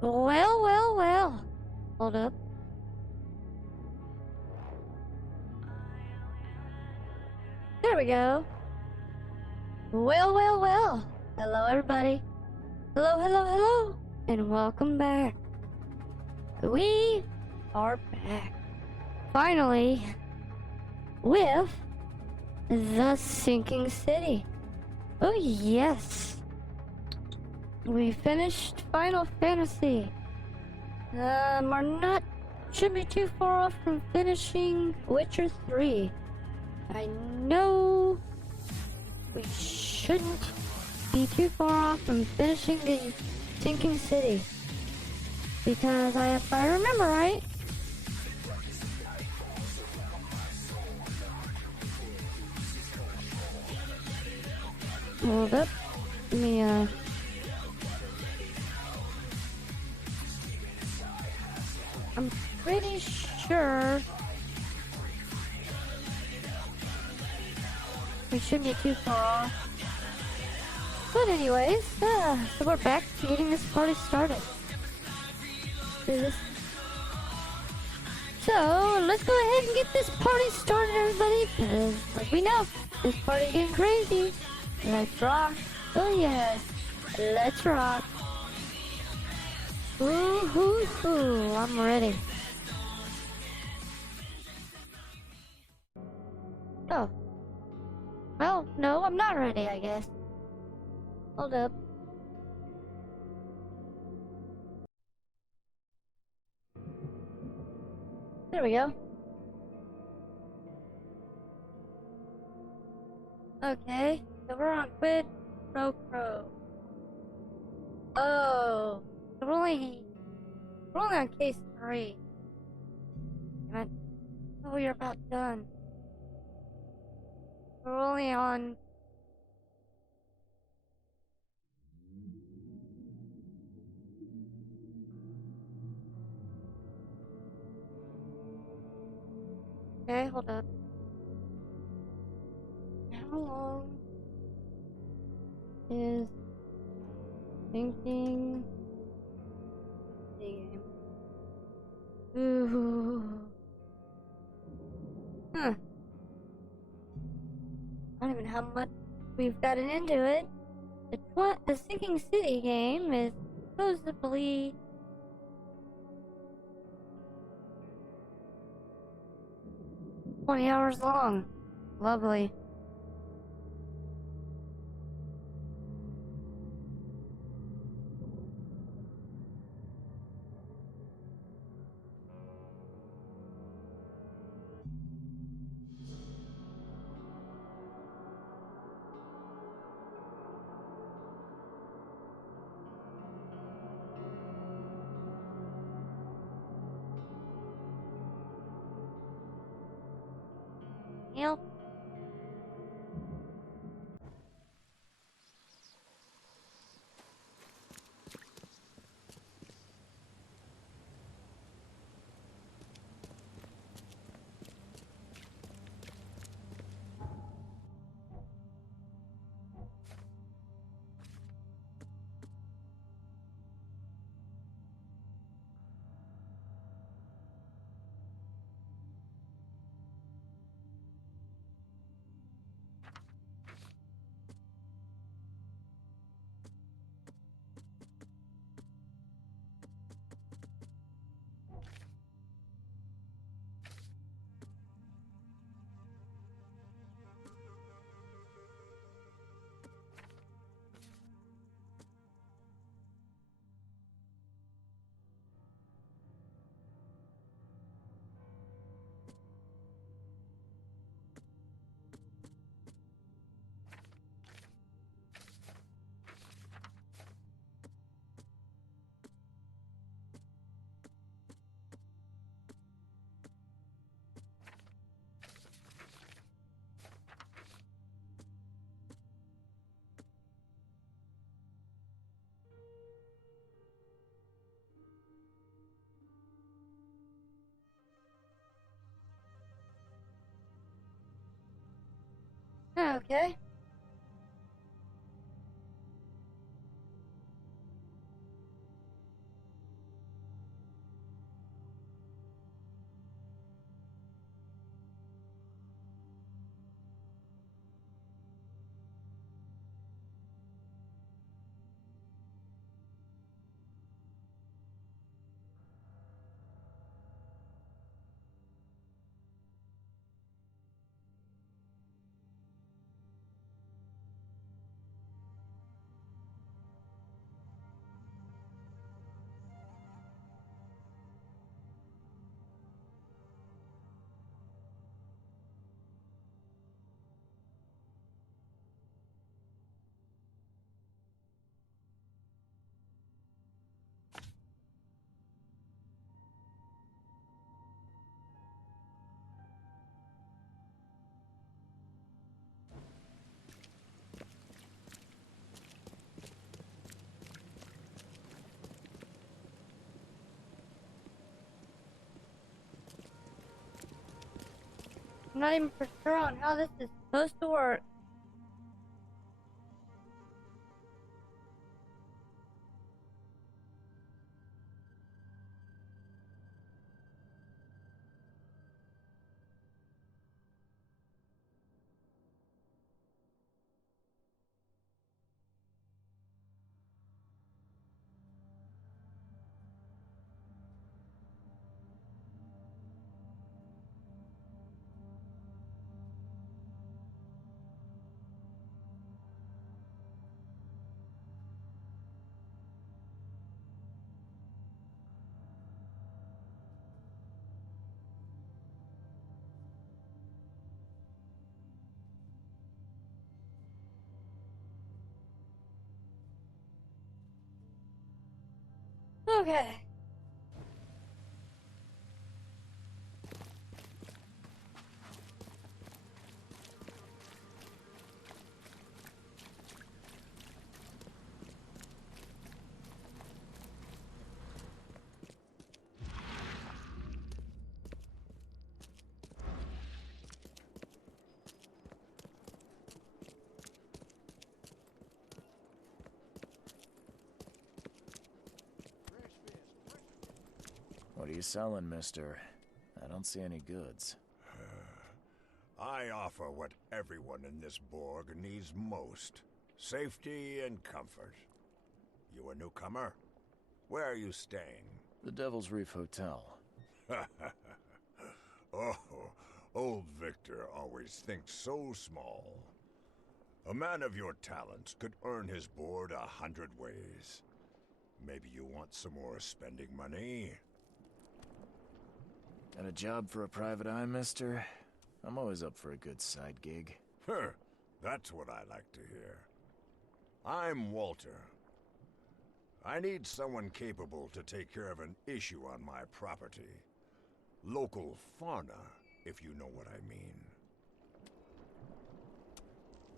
Well, well, well. Hold up. There we go. Well, well, well. Hello, everybody. Hello, hello, hello. And welcome back. We are back. Finally. With the sinking city. Oh, yes. We finished Final Fantasy. We're not, shouldn't be too far off from finishing Witcher 3. I know we shouldn't be too far off from finishing the sinking city. Because if I remember right, hold up, let me, I'm pretty sure we shouldn't be too far off. But anyways, so we're back to getting this party started. So, let's go ahead and get this party started, everybody, because, like we know, this party's getting crazy. Let's rock. Oh yes, let's rock. Ooh, hoo, hoo. I'm ready. Oh. Well, no, I'm not ready, I guess. Hold up. There we go. Okay, so we're on quid pro pro. Oh, so we're only on case 3. Oh, you're about done. We're only on. Okay, hold up. How long is thinking the game? Ooh. Huh. I don't even know how much we've gotten into it. The Sinking City game is supposedly 20 hours long. Lovely. Yep. Okay. I'm not even for sure on how this is supposed to work. Okay. What are you selling, mister? I don't see any goods. I offer what everyone in this Borg needs most. Safety and comfort. You a newcomer? Where are you staying? The Devil's Reef Hotel. Oh, old Victor always thinks so small. A man of your talents could earn his board 100 ways. Maybe you want some more spending money? Got a job for a private eye, mister? I'm always up for a good side gig. That's what I like to hear. I'm Walter. I need someone capable to take care of an issue on my property. Local fauna, if you know what I mean.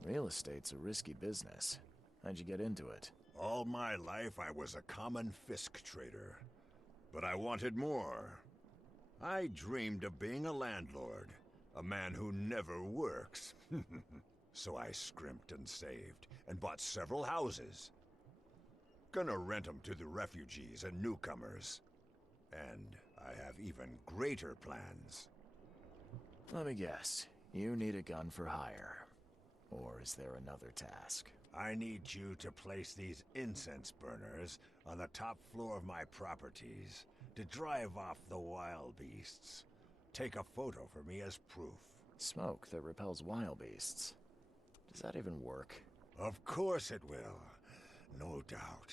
Real estate's a risky business. How'd you get into it? All my life I was a common fisk trader. But I wanted more. I dreamed of being a landlord. A man who never works. So I scrimped and saved, and bought several houses. Gonna rent them to the refugees and newcomers. And I have even greater plans. Let me guess. You need a gun for hire. Or is there another task? I need you to place these incense burners on the top floor of my properties to drive off the wild beasts. Take a photo for me as proof. Smoke that repels wild beasts. Does that even work? Of course it will. No doubt.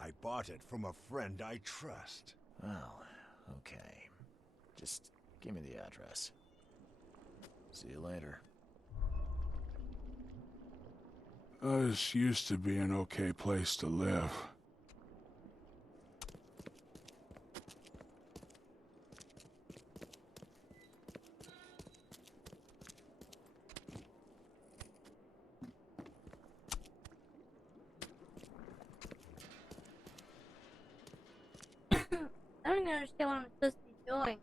I bought it from a friend I trust. Well, okay. Just give me the address. See you later. This used to be an okay place to live. I don't even understand what I'm supposed to be doing.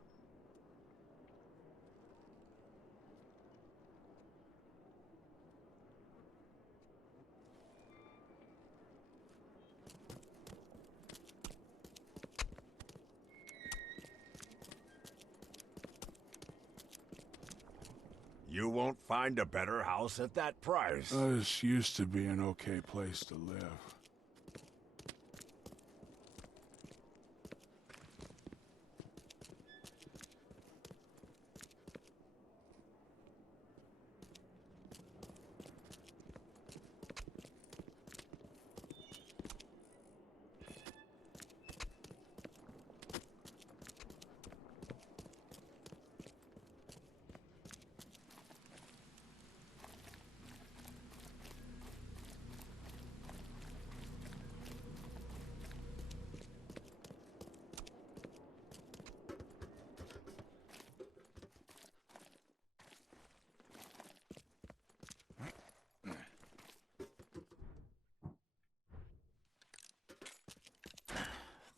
You won't find a better house at that price. This used to be an okay place to live.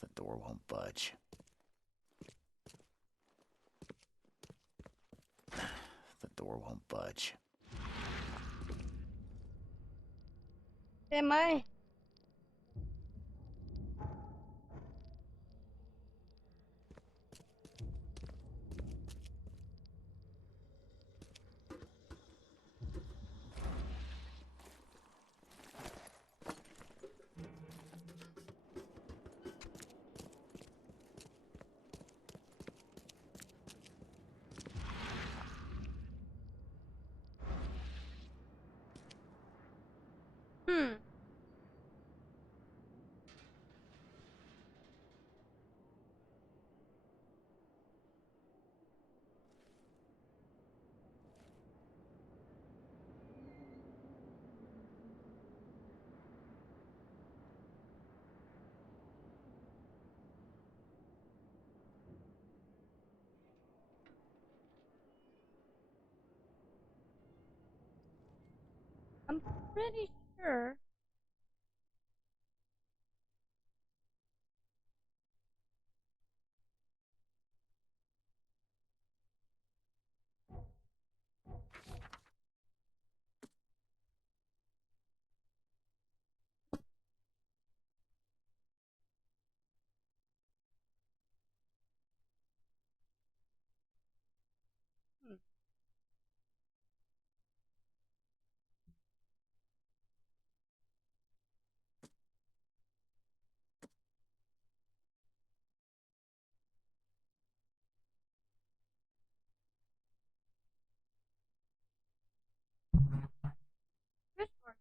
The door won't budge. The door won't budge. Am I? I'm pretty sure. This one.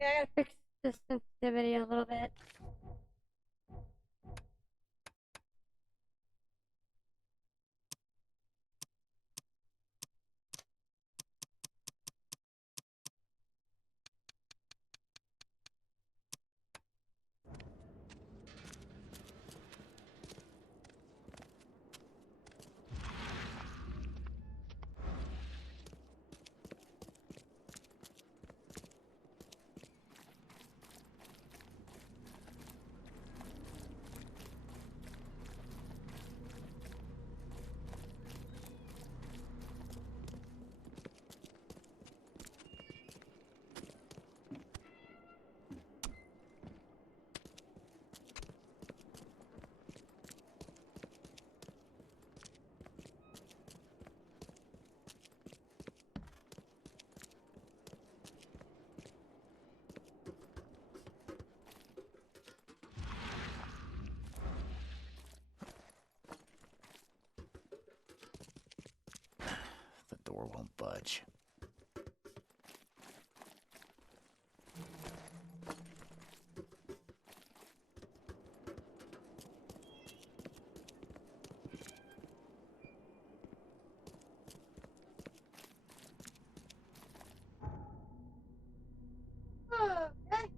Yeah, I gotta fix the sensitivity a little bit. The door won't budge. Okay.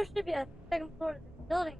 there should be a second floor to this building.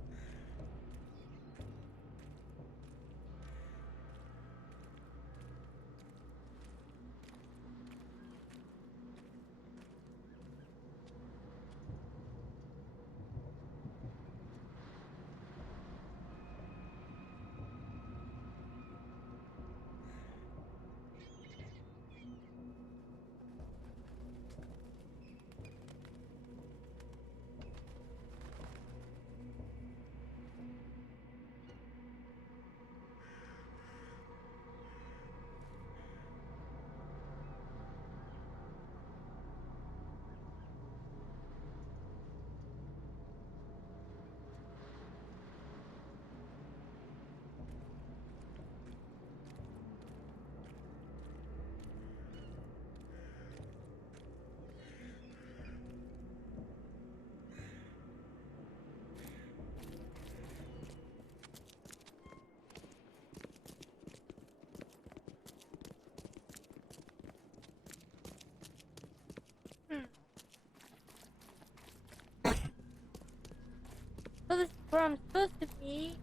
So this is where I'm supposed to be,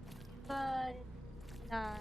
but it's not.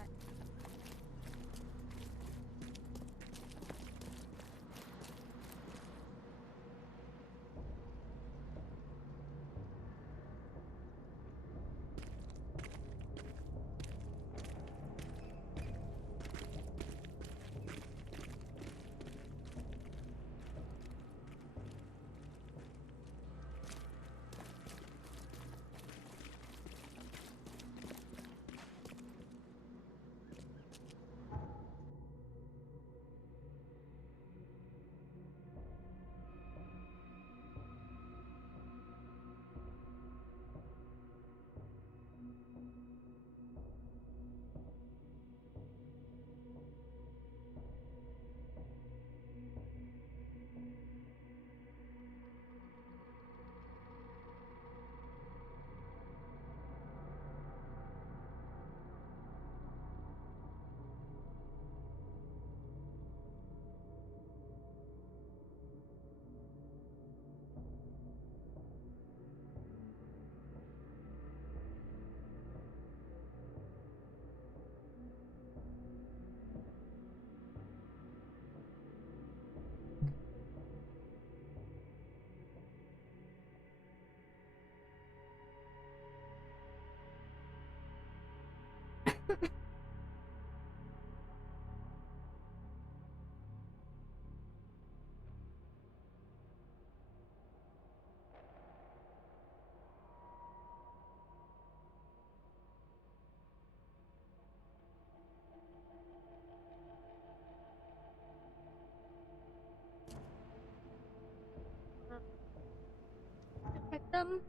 Protect them.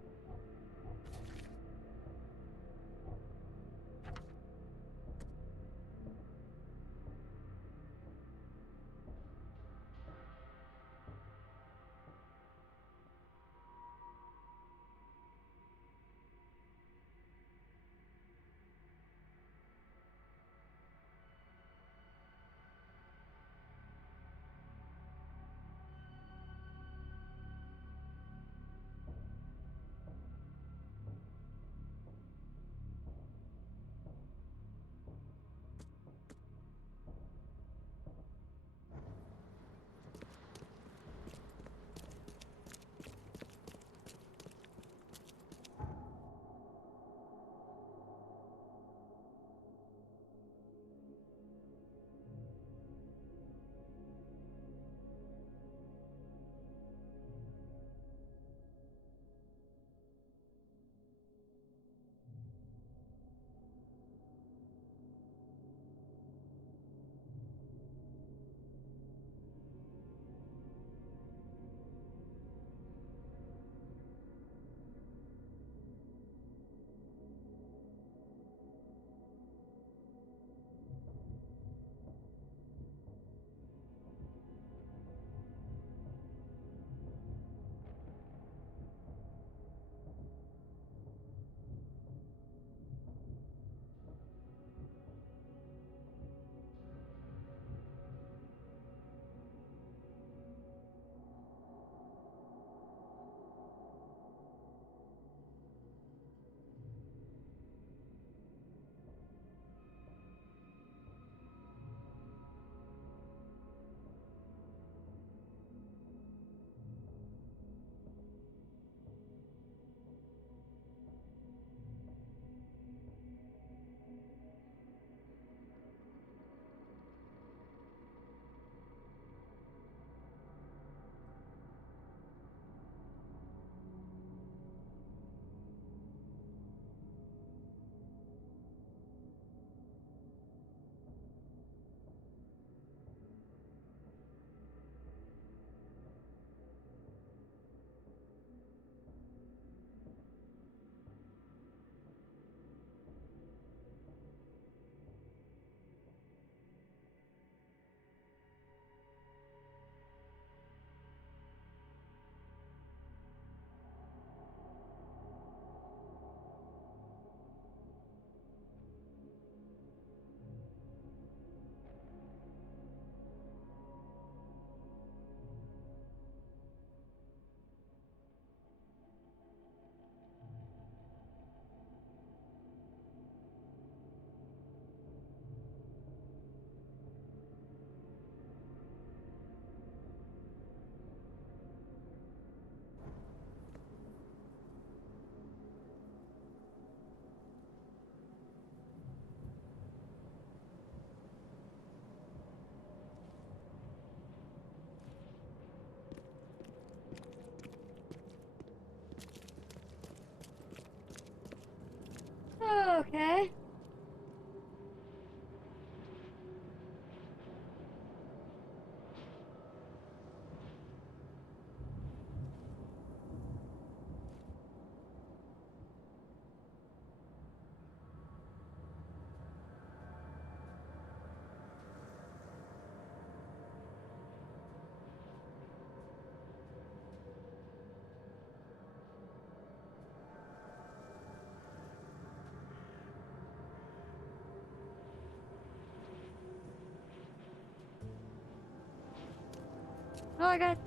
Okay. Oh, I got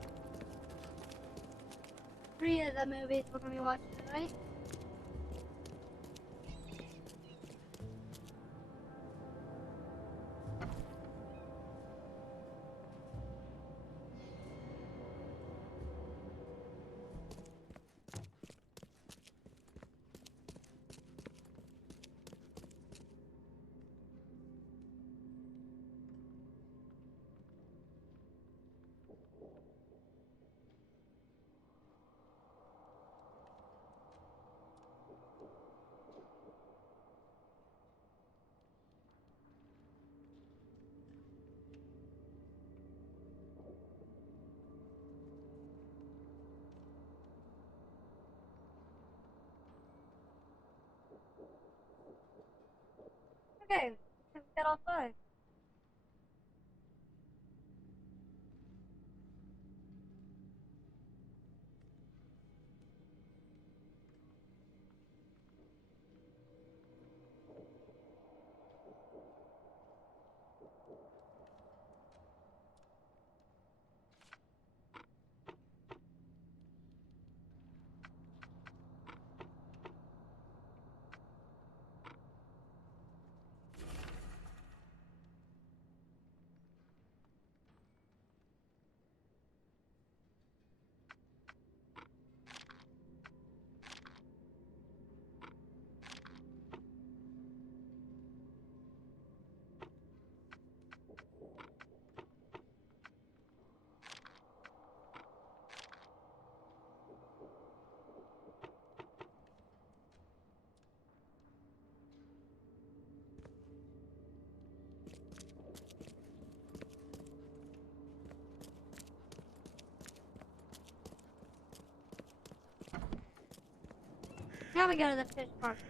3 of the movies we're gonna be watching tonight. Okay, we got all 5. Now we go to the fish market.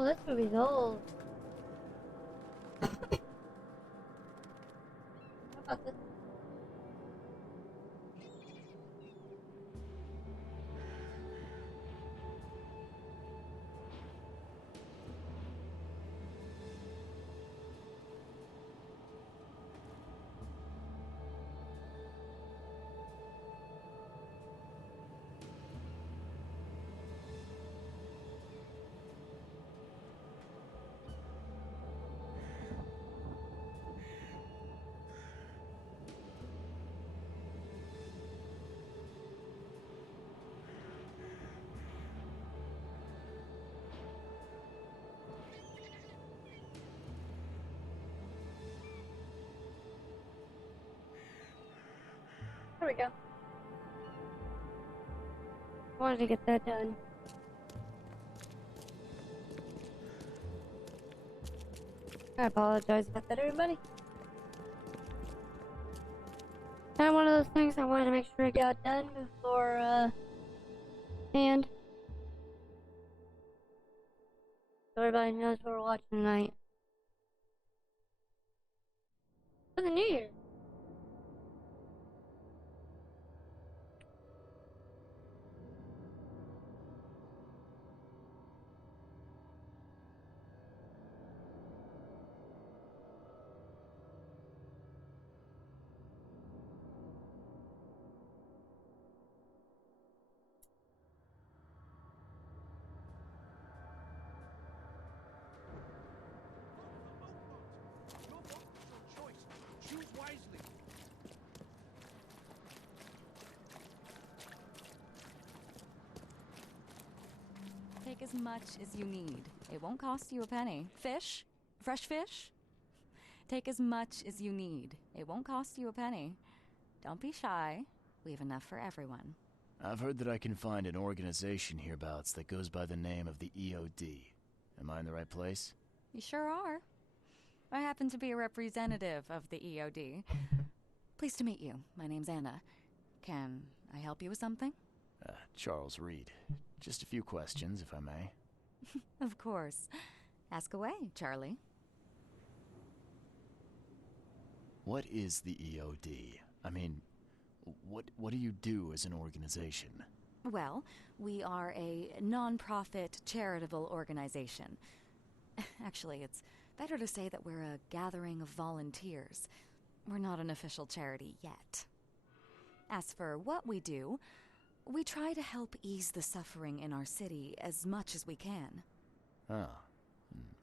Oh, this movie's old. How about this? There we go. Wanted to get that done. I apologize about that, everybody. Kind of one of those things I wanted to make sure I got done before, and so everybody knows what we're watching tonight. For the New Year. Take as much as you need. It won't cost you a penny. Fish? Fresh fish? Take as much as you need. It won't cost you a penny. Don't be shy. We have enough for everyone. I've heard that I can find an organization hereabouts that goes by the name of the EOD. Am I in the right place? You sure are. I happen to be a representative of the EOD. Pleased to meet you. My name's Anna. Can I help you with something? Charles Reed. Just a few questions, if I may. Of course. Ask away, Charlie. What is the EOD? I mean, what do you do as an organization? Well, we are a non-profit charitable organization. Actually, it's better to say that we're a gathering of volunteers. We're not an official charity yet. As for what we do, we try to help ease the suffering in our city as much as we can. Oh,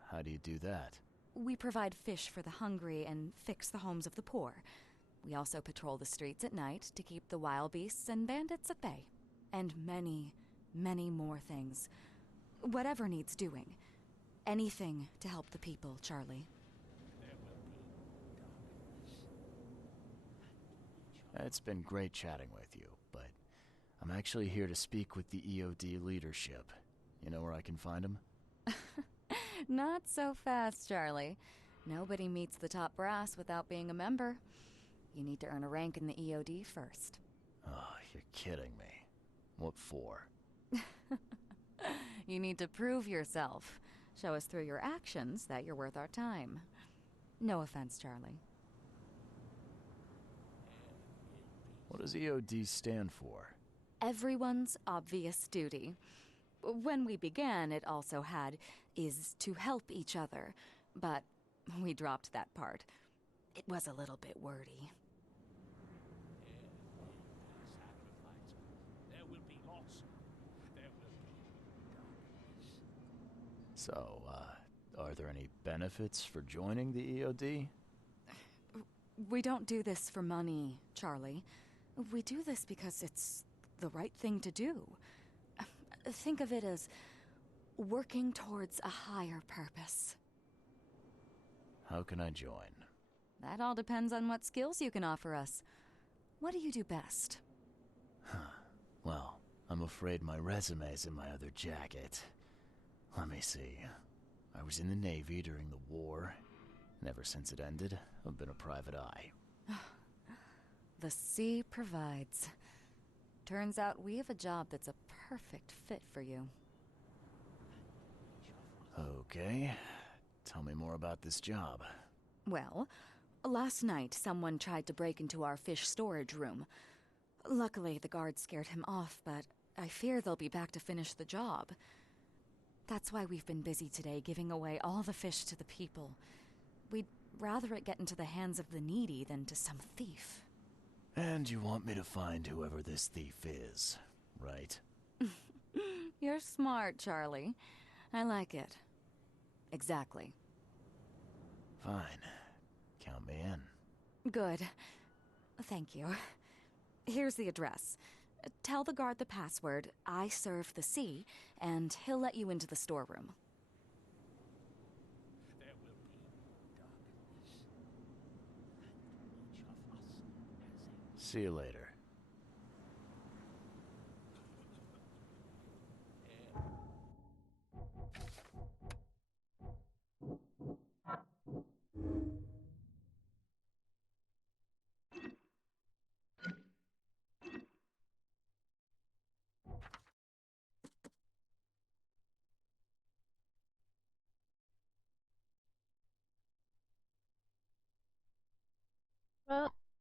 how do you do that? We provide fish for the hungry and fix the homes of the poor. We also patrol the streets at night to keep the wild beasts and bandits at bay. And many, many more things. Whatever needs doing. Anything to help the people, Charlie. It's been great chatting with you, but I'm actually here to speak with the EOD leadership. You know where I can find them? Not so fast, Charlie. Nobody meets the top brass without being a member. You need to earn a rank in the EOD first. Oh, you're kidding me. What for? You need to prove yourself. Show us through your actions that you're worth our time. No offense, Charlie. What does EOD stand for? Everyone's obvious duty. When we began, it also had is to help each other, but we dropped that part. It was a little bit wordy. So, are there any benefits for joining the EOD? We don't do this for money, Charlie. We do this because it's the right thing to do. Think of it as working towards a higher purpose. How can I join? That all depends on what skills you can offer us. What do you do best? Well, I'm afraid my resume's in my other jacket. Let me see. I was in the Navy during the war, and ever since it ended, I've been a private eye. The sea provides. Turns out we have a job that's a perfect fit for you. Okay. Tell me more about this job. Well, last night someone tried to break into our fish storage room. Luckily, the guards scared him off, but I fear they'll be back to finish the job. That's why we've been busy today, giving away all the fish to the people. We'd rather it get into the hands of the needy than to some thief. And you want me to find whoever this thief is, right? You're smart, Charlie. I like it. Exactly. Fine. Count me in. Good. Thank you. Here's the address. Tell the guard the password, I serve the sea, and he'll let you into the storeroom. See you later.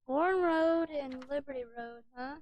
Warren Road and Liberty Road, huh?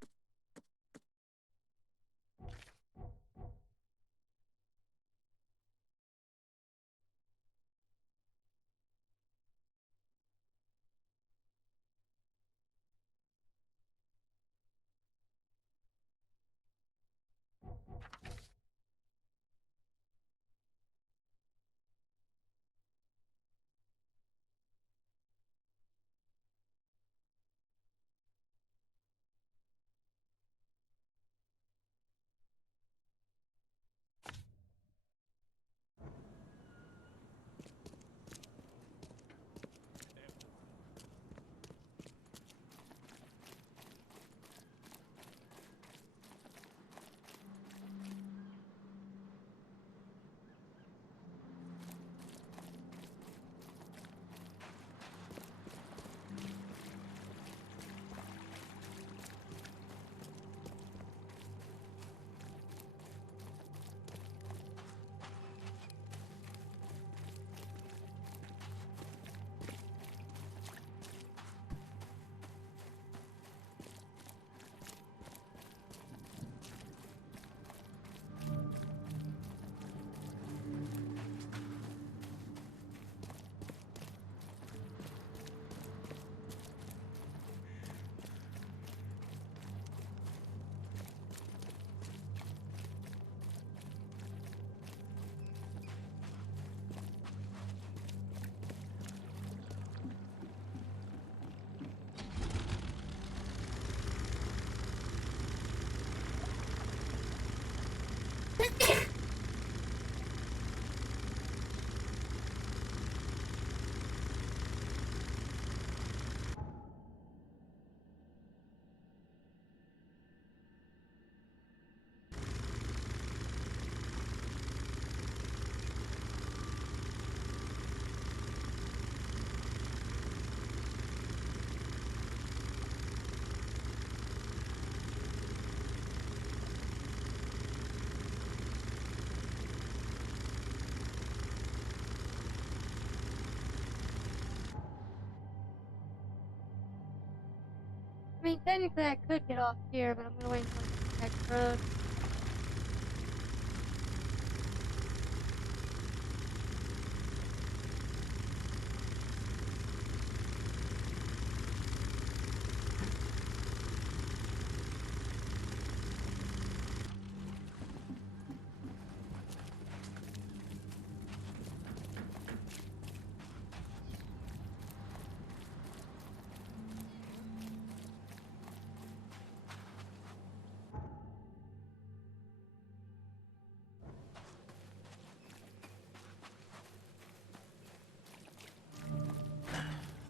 I mean, technically I could get off here, but I'm gonna wait until the next road.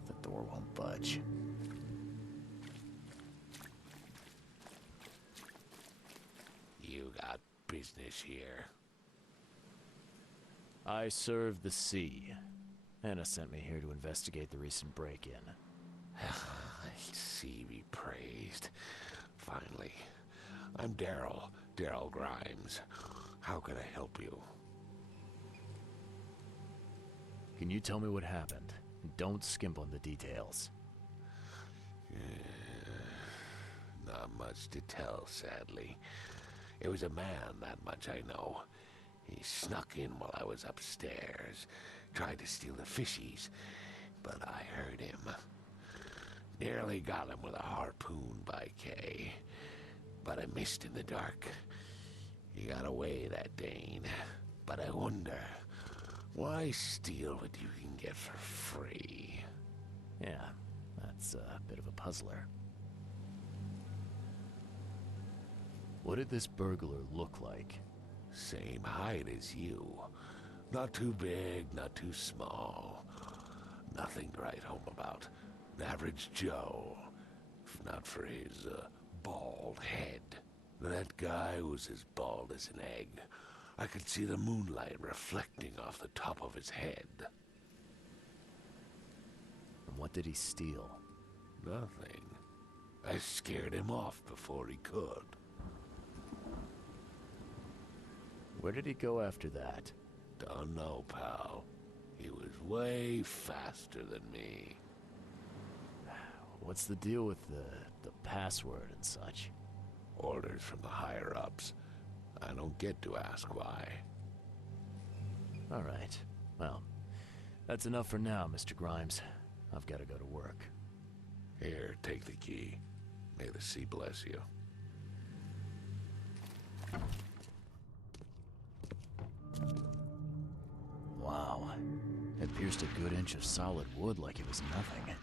The door won't budge. You got business here. I serve the sea. Anna sent me here to investigate the recent break-in. Sea be praised. Finally. I'm Daryl Grimes. How can I help you? Can you tell me what happened? Don't skimp on the details. Not much to tell, sadly. It was a man, that much I know. He snuck in while I was upstairs, tried to steal the fishies, but I heard him. Nearly got him with a harpoon by Kay, but I missed in the dark. He got away, that Dane, but I wonder, why steal what you can get for free? Yeah, that's a bit of a puzzler. What did this burglar look like? Same height as you. Not too big, not too small. Nothing to write home about. An average Joe. If not for his, bald head. That guy was as bald as an egg. I could see the moonlight reflecting off the top of his head. And what did he steal? Nothing. I scared him off before he could. Where did he go after that? Don't know, pal. He was way faster than me. What's the deal with the password and such? Orders from the higher-ups. I don't get to ask why. All right. Well, that's enough for now, Mr. Grimes. I've got to go to work. Here, take the key. May the sea bless you. Wow. It pierced a good inch of solid wood like it was nothing.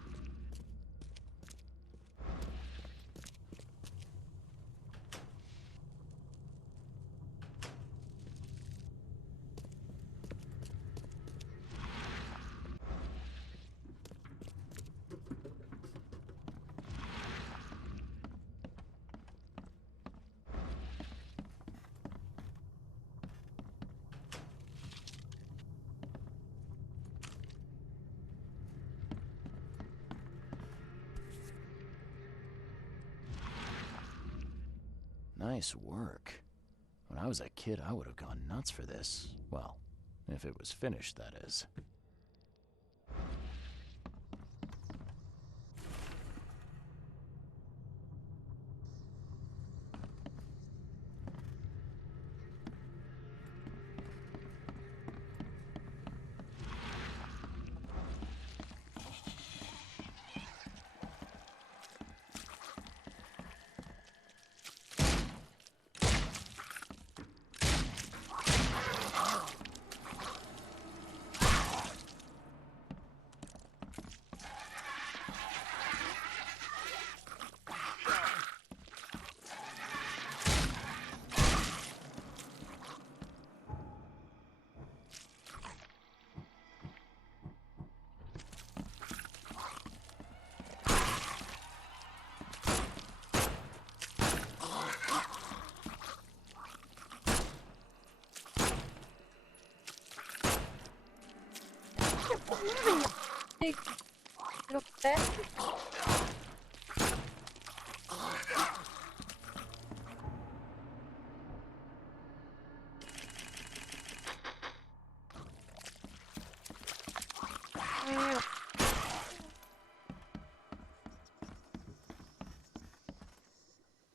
Nice work. When I was a kid, I would have gone nuts for this. Well, if it was finished, that is. Big little bastard.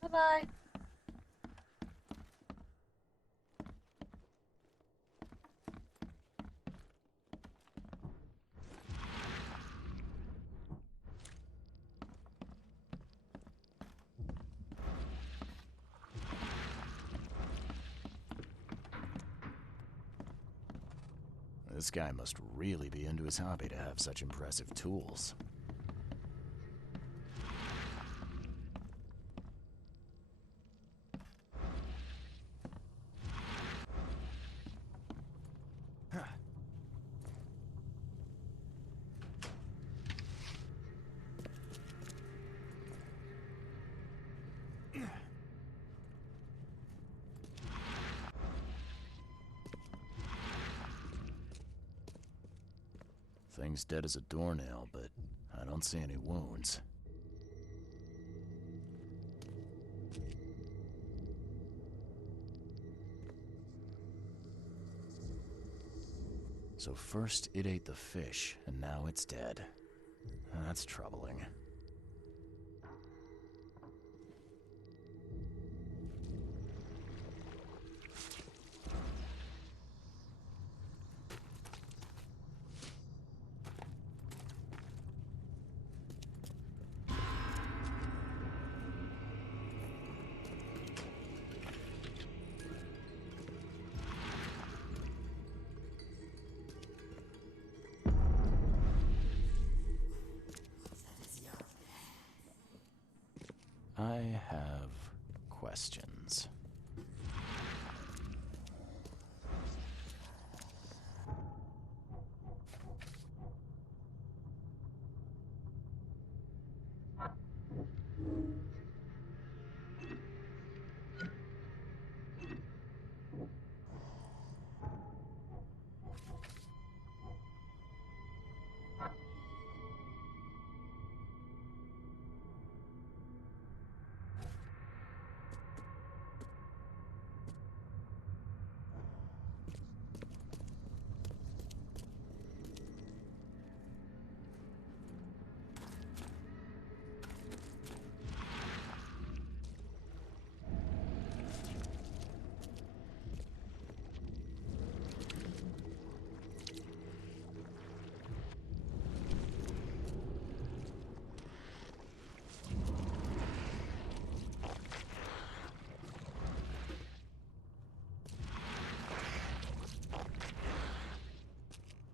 Bye-bye. This guy must really be into his hobby to have such impressive tools. Thing's dead as a doornail, but I don't see any wounds. So first it ate the fish, and now it's dead. That's troubling. I have questions.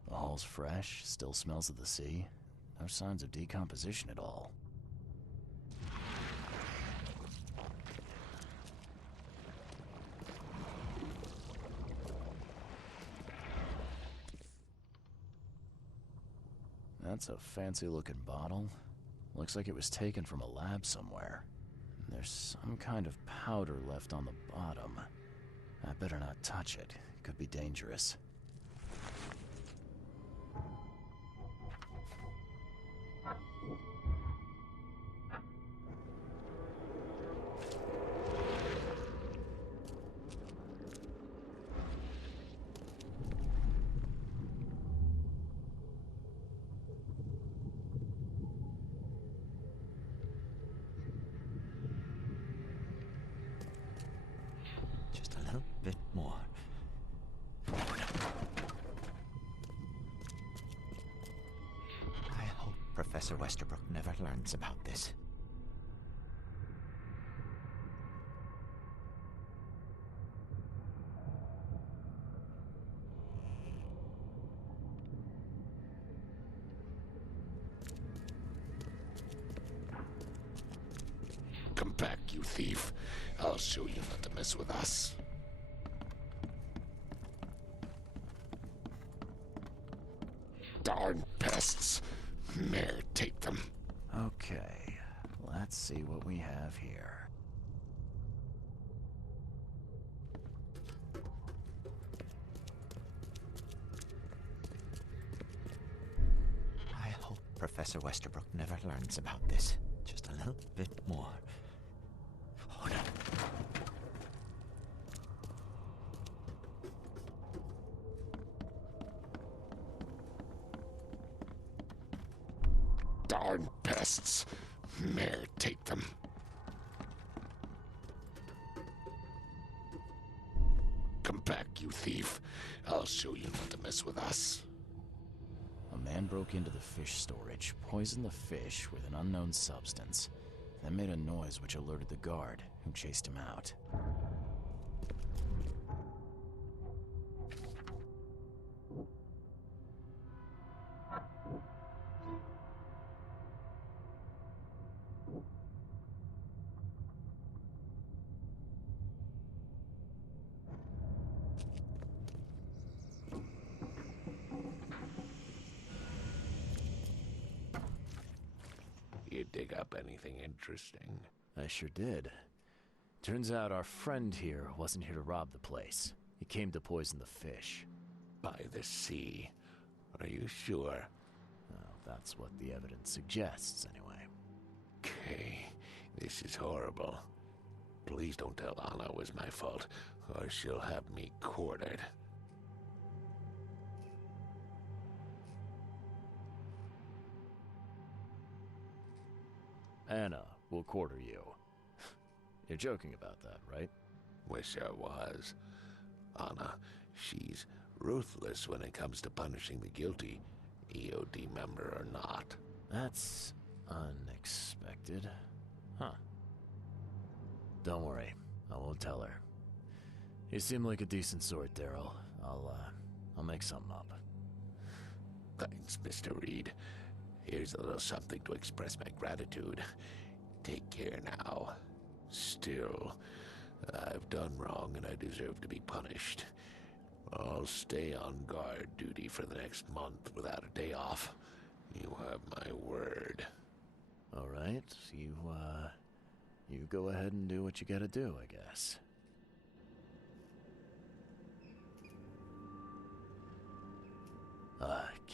The hull's fresh, still smells of the sea. No signs of decomposition at all. That's a fancy-looking bottle. Looks like it was taken from a lab somewhere. There's some kind of powder left on the bottom. I better not touch it. It could be dangerous. Just a little bit more. I hope Professor Westerbrook never learns about this. Come back, you thief. I'll show you not to mess with us. Darn pests. Mayor, take them. Okay, let's see what we have here. I hope Professor Westerbrook never learns about this. Just a little bit more. Oh, no. Darn pests. Mayor, take them. Come back, you thief. I'll show you not to mess with us. A man broke into the fish storage, poisoned the fish with an unknown substance, then made a noise which alerted the guard, who chased him out. You dig up anything interesting? I sure did. Turns out our friend here wasn't here to rob the place. He came to poison the fish. By the sea. Are you sure? Well, that's what the evidence suggests, anyway. Okay, this is horrible. Please don't tell Anna it was my fault, or she'll have me quartered. Anna will quarter you. You're joking about that, right? Wish I was. Anna, she's ruthless when it comes to punishing the guilty, EOD member or not. That's unexpected. Huh. Don't worry, I won't tell her. You seem like a decent sort, Daryl. I'll make something up. Thanks, Mr. Reed. Here's a little something to express my gratitude. Take care now. Still, I've done wrong and I deserve to be punished. I'll stay on guard duty for the next month without a day off. You have my word. All right, you go ahead and do what you gotta do, I guess.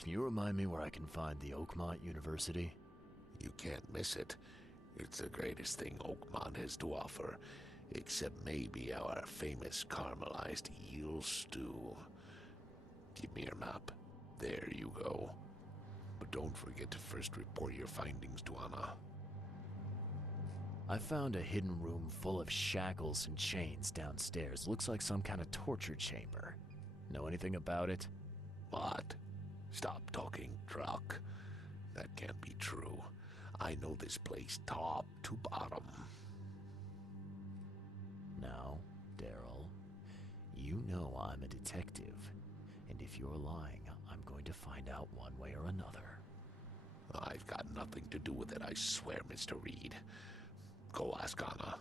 Can you remind me where I can find the Oakmont University? You can't miss it. It's the greatest thing Oakmont has to offer, except maybe our famous caramelized eel stew. Give me your map. There you go. But don't forget to first report your findings to Anna. I found a hidden room full of shackles and chains downstairs. Looks like some kind of torture chamber. Know anything about it? What? Stop talking truck. That can't be true. I know this place top to bottom. Now, Daryl, you know I'm a detective, and if you're lying, I'm going to find out one way or another. I've got nothing to do with it, I swear, Mr. Reed. Go ask Anna.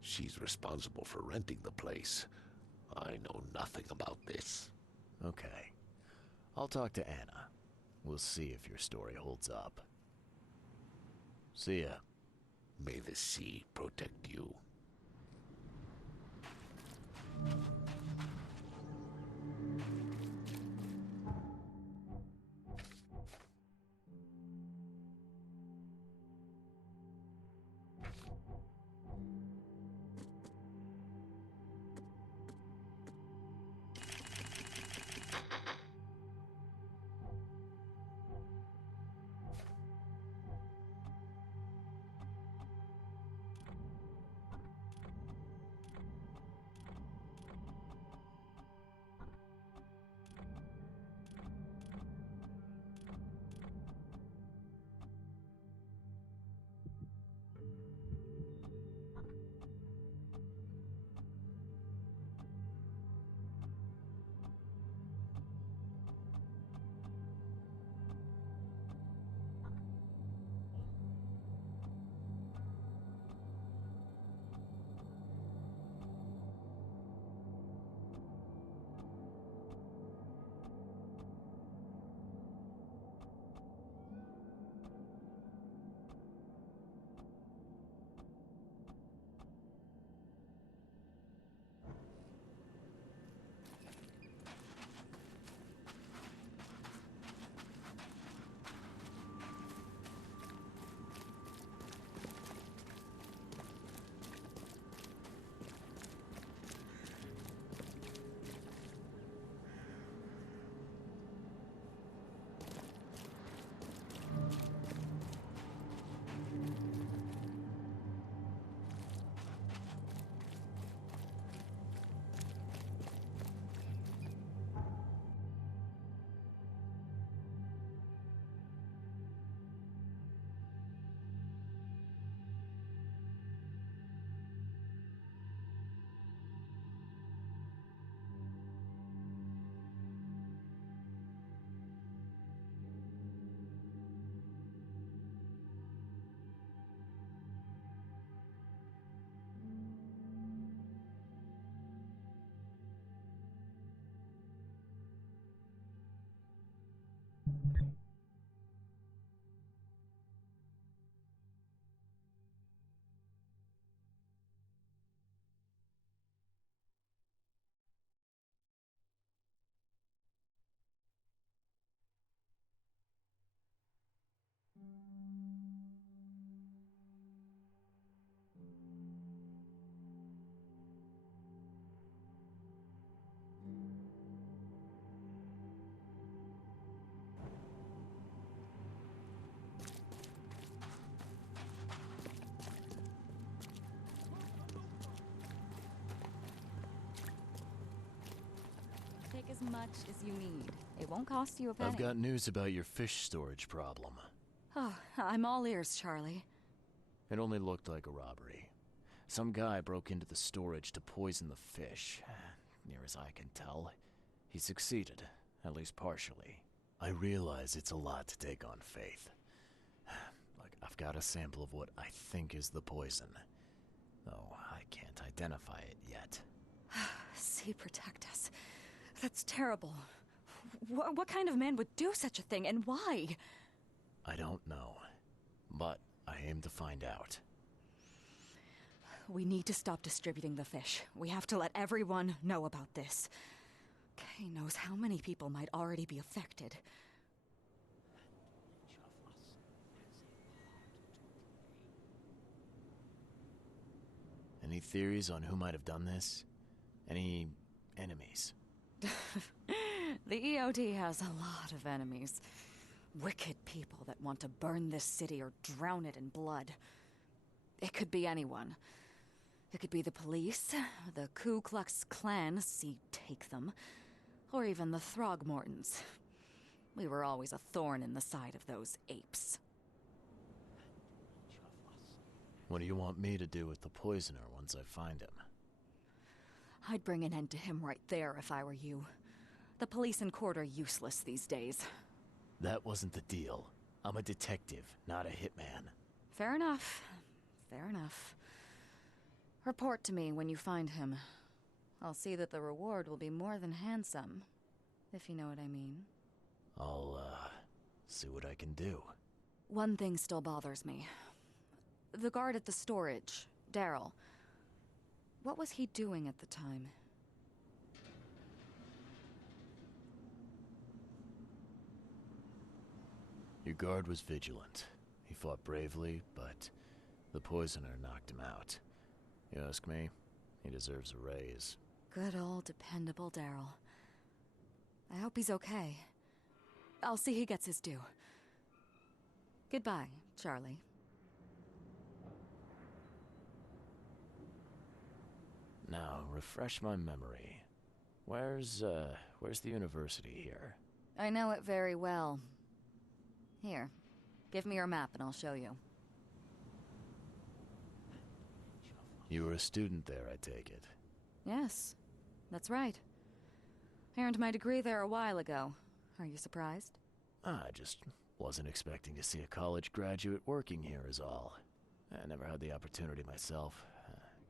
She's responsible for renting the place. I know nothing about this. Okay. I'll talk to Anna. We'll see if your story holds up. See ya. May the sea protect you. as much as you need. It won't cost you a penny. I've got news about your fish storage problem. Oh, I'm all ears, Charlie. It only looked like a robbery. Some guy broke into the storage to poison the fish. Near as I can tell, he succeeded, at least partially. I realize it's a lot to take on faith. Look, I've got a sample of what I think is the poison, though I can't identify it yet. See, protect us. That's terrible. What kind of man would do such a thing, and why? I don't know, but I aim to find out. We need to stop distributing the fish. We have to let everyone know about this. Kay knows how many people might already be affected. Any theories on who might have done this? Any enemies? The EOD has a lot of enemies. Wicked people that want to burn this city or drown it in blood. It could be anyone. It could be the police, the Ku Klux Klan, see, take them, or even the Throgmortons. We were always a thorn in the side of those apes. What do you want me to do with the poisoner once I find him? I'd bring an end to him right there if I were you. The police and court are useless these days. That wasn't the deal. I'm a detective, not a hitman. Fair enough. Fair enough. Report to me when you find him. I'll see that the reward will be more than handsome, if you know what I mean. I'll, see what I can do. One thing still bothers me. The guard at the storage, Daryl. What was he doing at the time? Your guard was vigilant. He fought bravely, but the poisoner knocked him out. You ask me, he deserves a raise. Good old dependable Daryl. I hope he's okay. I'll see he gets his due. Goodbye, Charlie. Now, refresh my memory. Where's the university here? I know it very well. Here, give me your map and I'll show you. You were a student there, I take it. Yes, that's right. I earned my degree there a while ago. Are you surprised? I just wasn't expecting to see a college graduate working here is all. I never had the opportunity myself.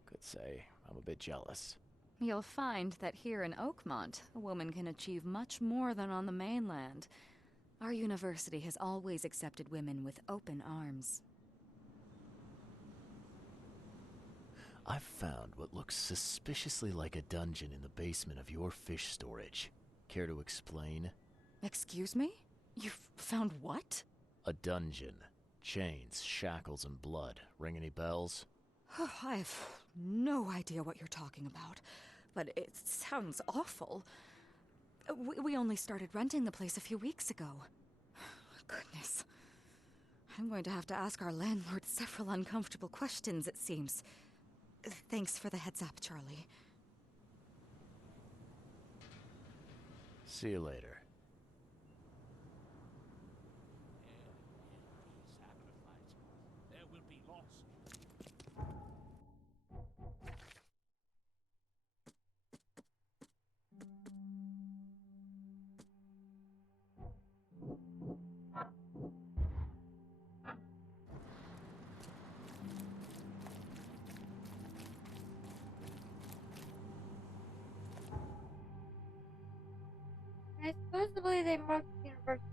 Could say I'm a bit jealous. You'll find that here in Oakmont, a woman can achieve much more than on the mainland. Our university has always accepted women with open arms. I've found what looks suspiciously like a dungeon in the basement of your fish storage. Care to explain? Excuse me? You've found what? A dungeon. Chains, shackles, and blood. Ring any bells? I have no idea what you're talking about, but it sounds awful. We only started renting the place a few weeks ago. Goodness. I'm going to have to ask our landlord several uncomfortable questions, it seems. Thanks for the heads up, Charlie. See you later. There will be loss. I supposedly they marked the university.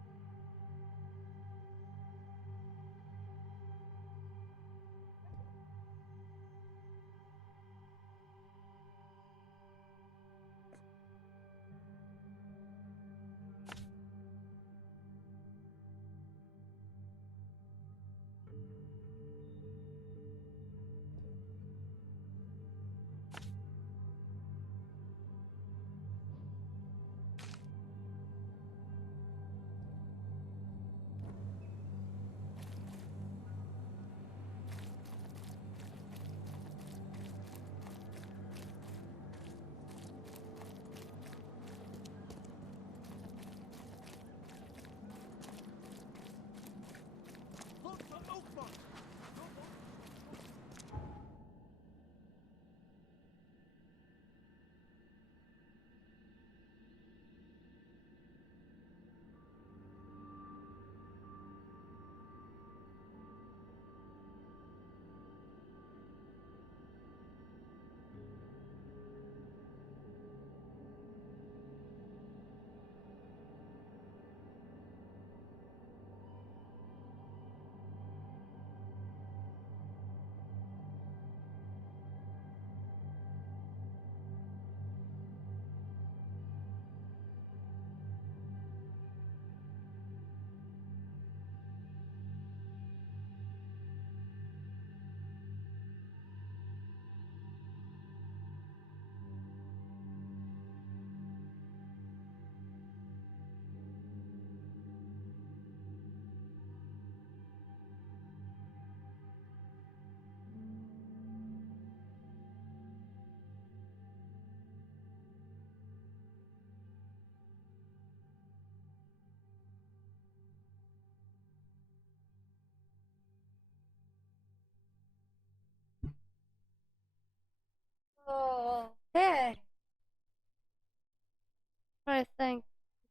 I think.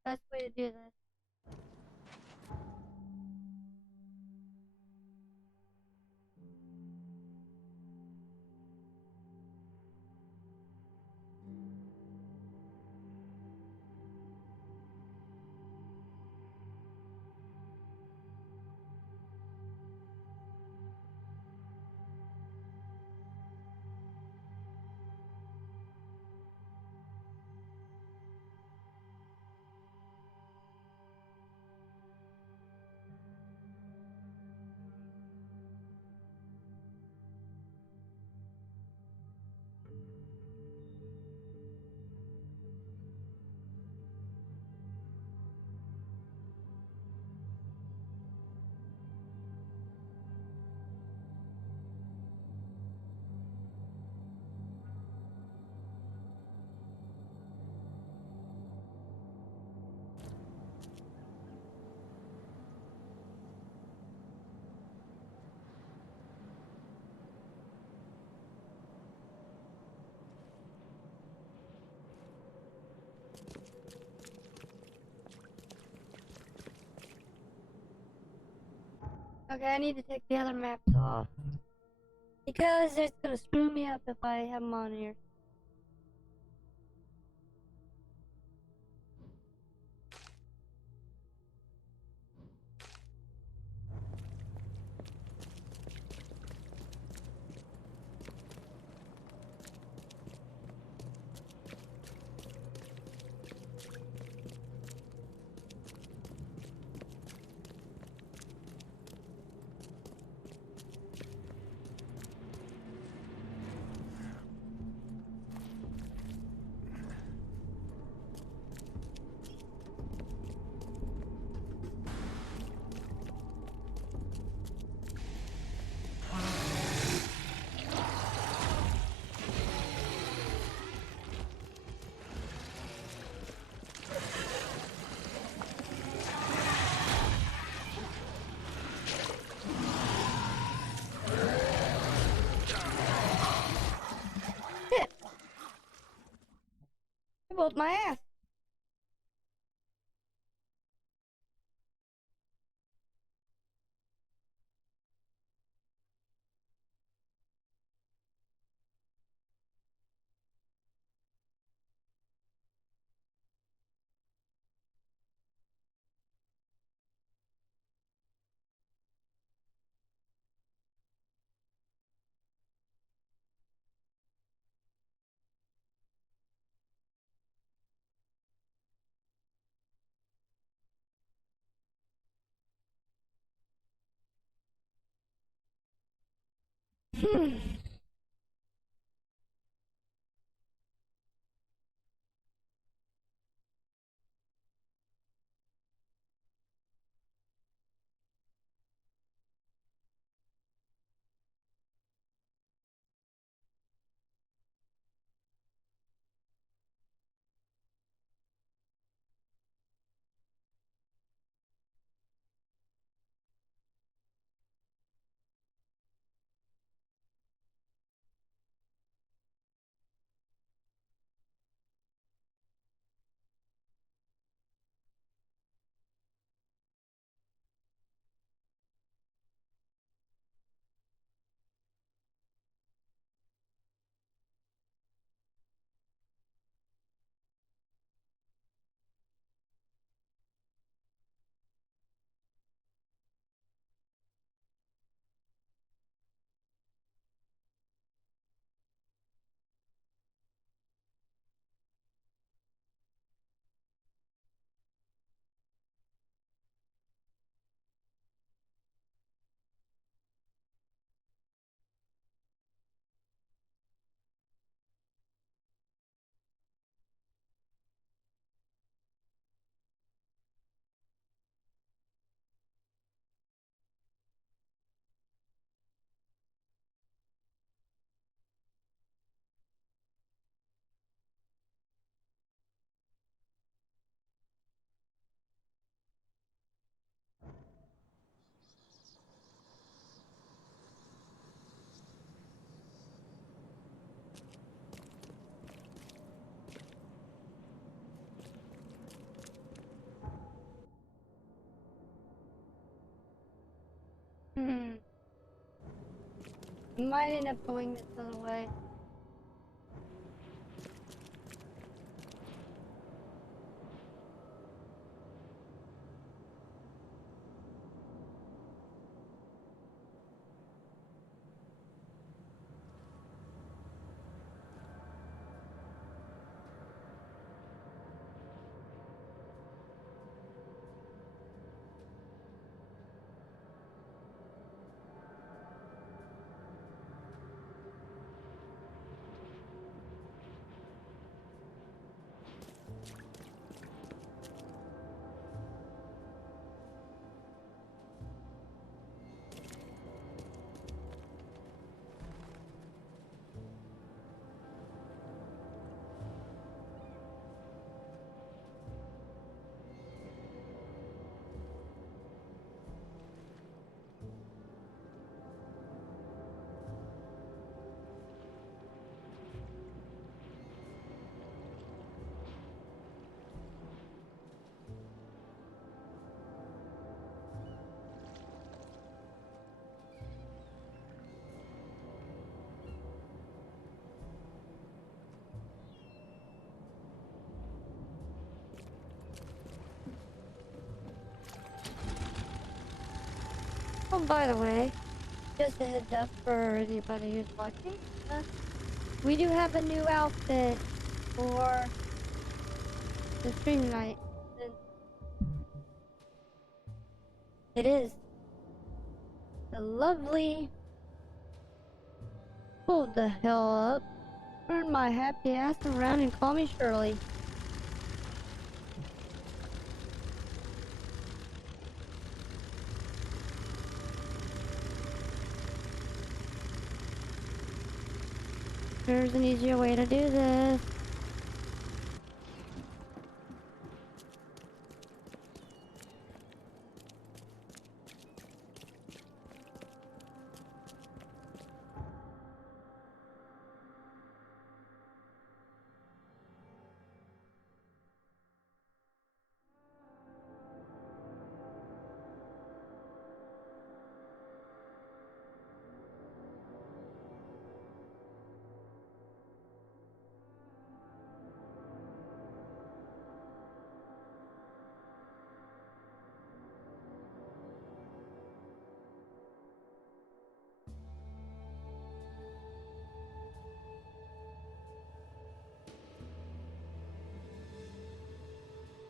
The best way to do this. Okay, I need to take the other maps off. Because it's gonna screw me up if I have them on here. They both my ass. I might end up going this other way. Oh, by the way, just a heads up for anybody who's watching, we do have a new outfit for the stream tonight. It is the lovely, hold the hell up, turn my happy ass around and call me Shirley. There's an easier way to do this.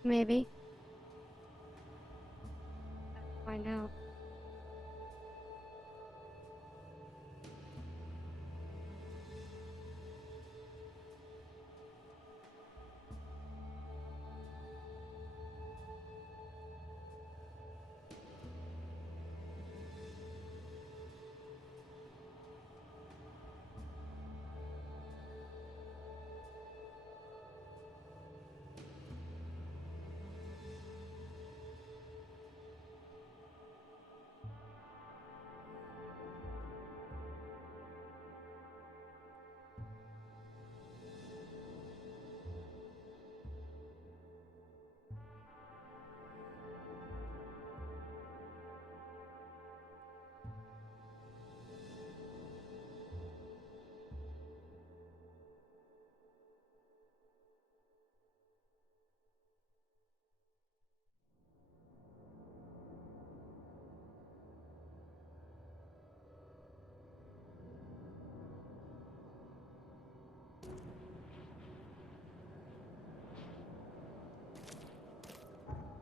Maybe. Find out.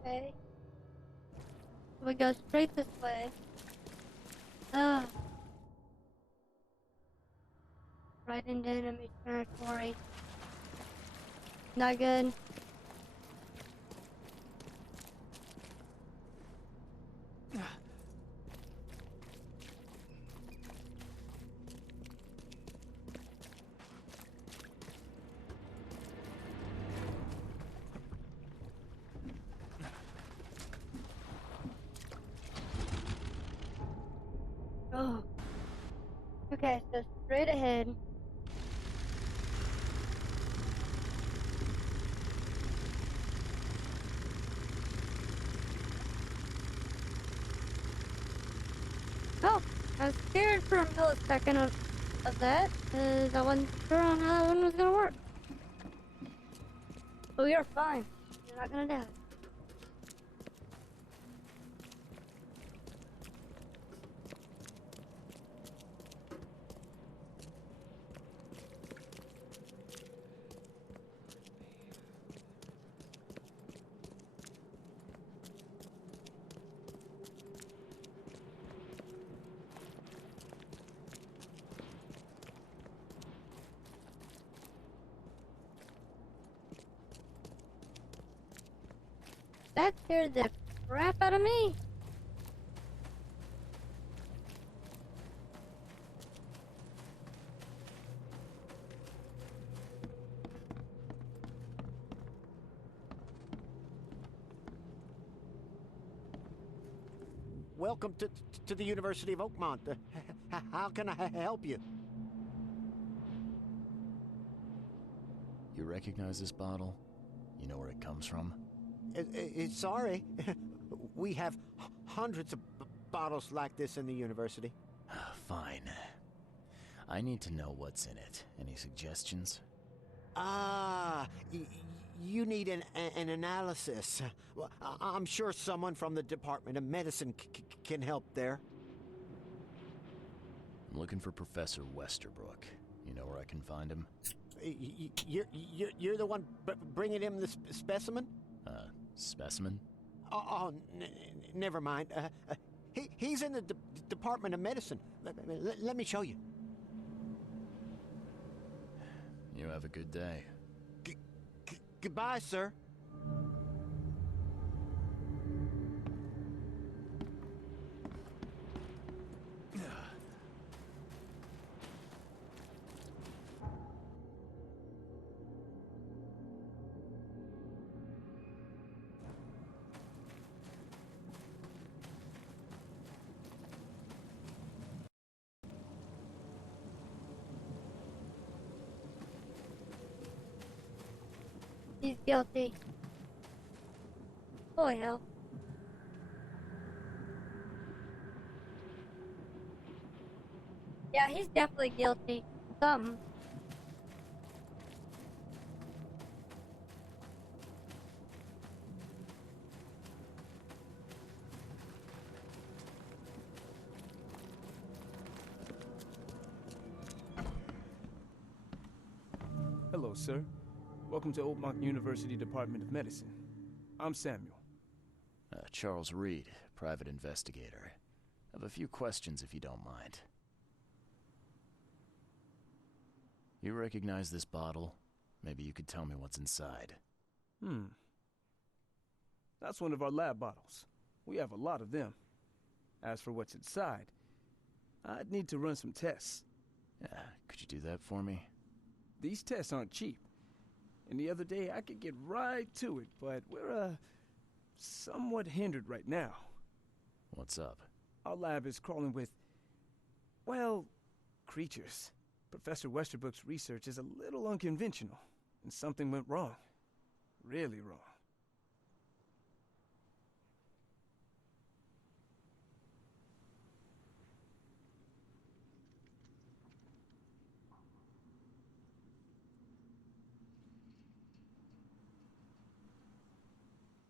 Okay. We go straight this way. Right into enemy territory. Not good. Oh. Okay, so straight ahead. Oh, I was scared for a millisecond of that, because I wasn't sure on how that one was gonna work. But we are fine. You're not gonna die. That scared the crap out of me. Welcome to the University of Oakmont. How can I help you? You recognize this bottle? You know where it comes from? Sorry. We have hundreds of bottles like this in the university. Fine. I need to know what's in it. Any suggestions? You need an analysis. Well, I'm sure someone from the Department of Medicine can help there. I'm looking for Professor Westerbrook. You know where I can find him? You're the one bringing him the specimen? Specimen? Never mind. He's in the Department of Medicine. Let me show you. You have a good day. Goodbye, sir. He's guilty. Oh hell. Yeah, he's definitely guilty. Something. Hello, sir. Welcome to Oakmont University Department of Medicine. I'm Samuel. Charles Reed, private investigator. I have a few questions if you don't mind. You recognize this bottle? Maybe you could tell me what's inside. That's one of our lab bottles. We have a lot of them. As for what's inside, I'd need to run some tests. Yeah, could you do that for me? These tests aren't cheap. And the other day, I could get right to it, but we're, somewhat hindered right now. What's up? Our lab is crawling with, well, creatures. Professor Westerbrook's research is a little unconventional, and something went wrong. Really wrong.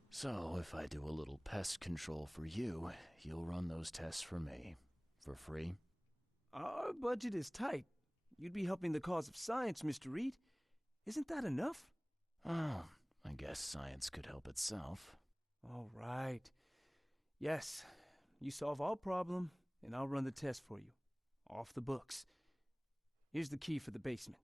So, if I do a little pest control for you, you'll run those tests for me. For free? Our budget is tight. You'd be helping the cause of science, Mr. Reed. Isn't that enough? Oh, I guess science could help itself. All right. Yes, you solve our problem, and I'll run the test for you. Off the books. Here's the key for the basement.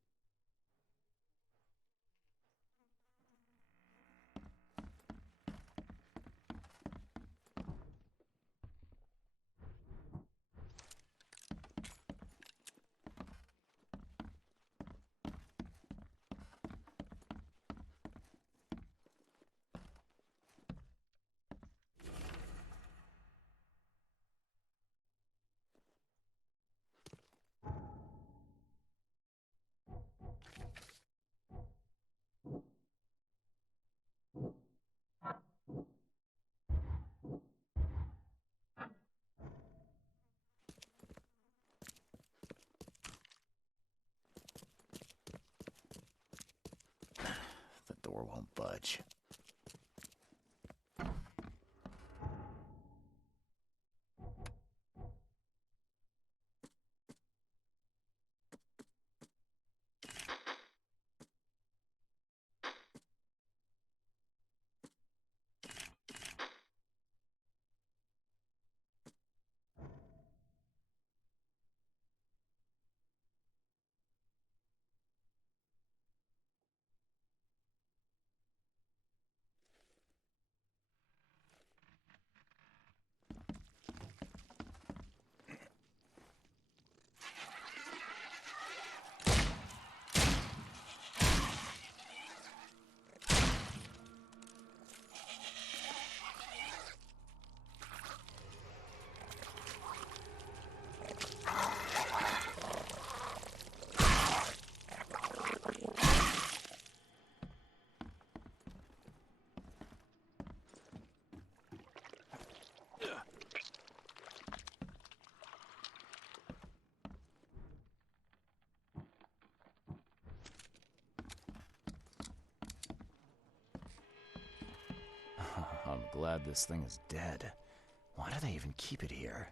won't budge. I'm glad this thing is dead. Why do they even keep it here?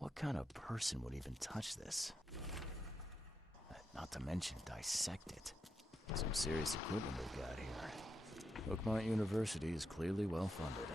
What kind of person would even touch this? Not to mention dissect it. Some serious equipment they've got here. Oakmont University is clearly well funded.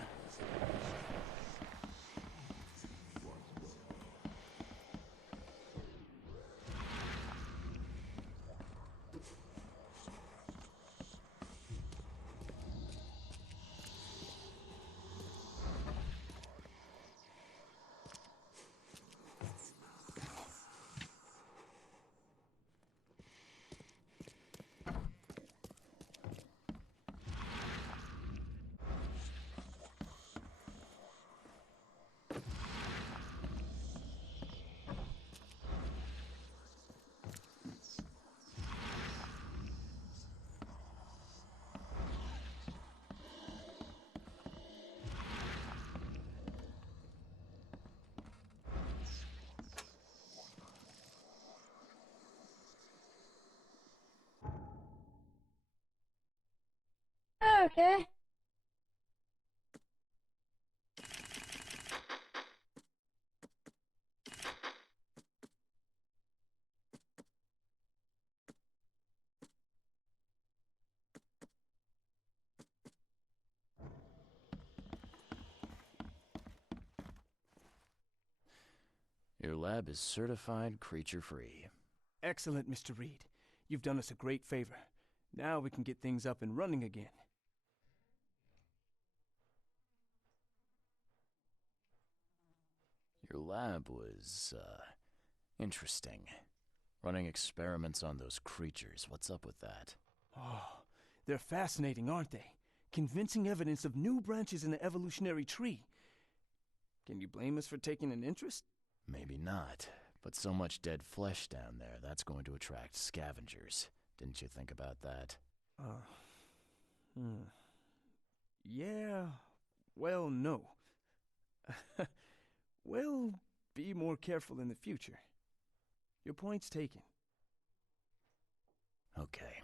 Okay. Your lab is certified creature-free. Excellent, Mr. Reed. You've done us a great favor. Now we can get things up and running again. Your lab was, interesting. Running experiments on those creatures. What's up with that? Oh, they're fascinating, aren't they? Convincing evidence of new branches in the evolutionary tree. Can you blame us for taking an interest? Maybe not, but so much dead flesh down there, that's going to attract scavengers. Didn't you think about that? Yeah, well, no. We'll be more careful in the future. Your point's taken. Okay.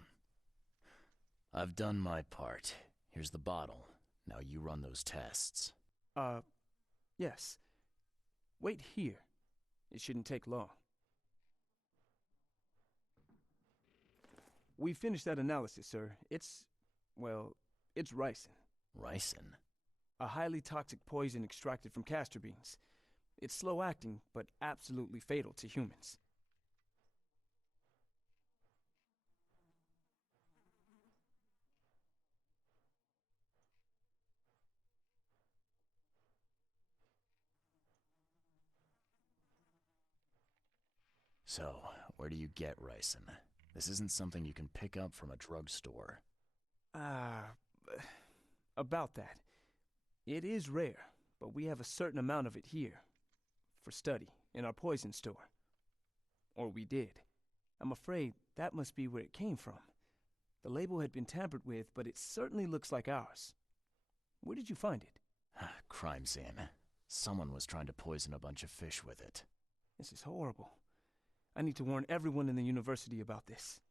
I've done my part. Here's the bottle. Now you run those tests. Yes. Wait here. It shouldn't take long. We finished that analysis, sir. It's ricin. Ricin? A highly toxic poison extracted from castor beans. It's slow-acting, but absolutely fatal to humans. So, where do you get ricin? This isn't something you can pick up from a drugstore. About that. It is rare, but we have a certain amount of it here. For study, in our poison store. Or we did. I'm afraid that must be where it came from. The label had been tampered with, but it certainly looks like ours. Where did you find it? Crime scene. Someone was trying to poison a bunch of fish with it. This is horrible. I need to warn everyone in the university about this.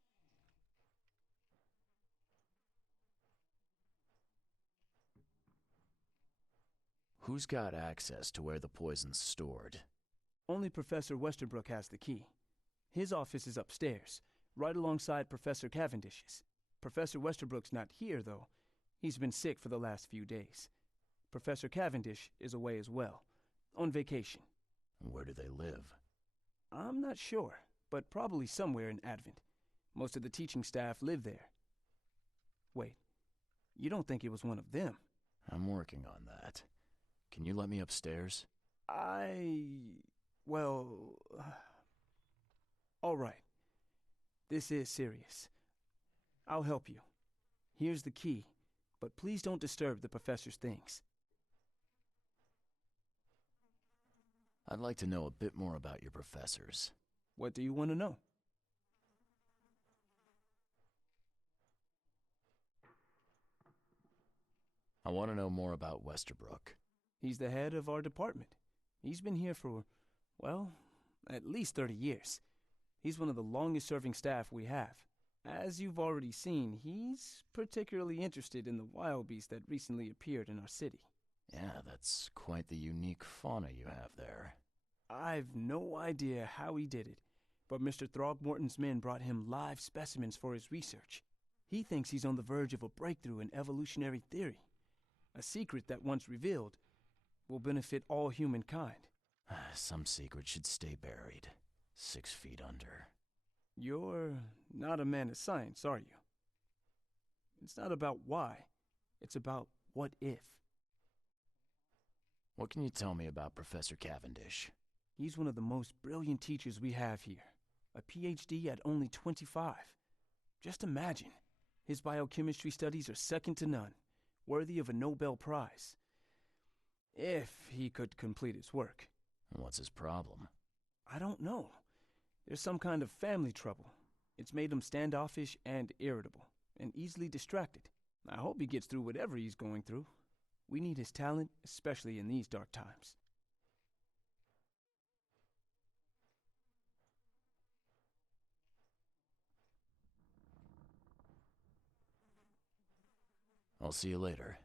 Who's got access to where the poison's stored? Only Professor Westerbrook has the key. His office is upstairs, right alongside Professor Cavendish's. Professor Westerbrook's not here, though. He's been sick for the last few days. Professor Cavendish is away as well, on vacation. Where do they live? I'm not sure, but probably somewhere in Advent. Most of the teaching staff live there. Wait, you don't think it was one of them? I'm working on that. Can you let me upstairs? Well... all right. This is serious. I'll help you. Here's the key, but please don't disturb the professor's things. I'd like to know a bit more about your professors. What do you want to know? I want to know more about Westerbrook. He's the head of our department. He's been here for, well, at least 30 years. He's one of the longest-serving staff we have. As you've already seen, he's particularly interested in the wild beast that recently appeared in our city. Yeah, that's quite the unique fauna you have there. I've no idea how he did it, but Mr. Throgmorton's men brought him live specimens for his research. He thinks he's on the verge of a breakthrough in evolutionary theory, a secret that, once revealed, will benefit all humankind. Some secret should stay buried, 6 feet under. You're not a man of science, are you? It's not about why, it's about what if. What can you tell me about Professor Cavendish? He's one of the most brilliant teachers we have here. A PhD at only 25. Just imagine. His biochemistry studies are second to none, worthy of a Nobel Prize. If he could complete his work. What's his problem? I don't know. There's some kind of family trouble. It's made him standoffish and irritable, and easily distracted. I hope he gets through whatever he's going through. We need his talent, especially in these dark times. I'll see you later.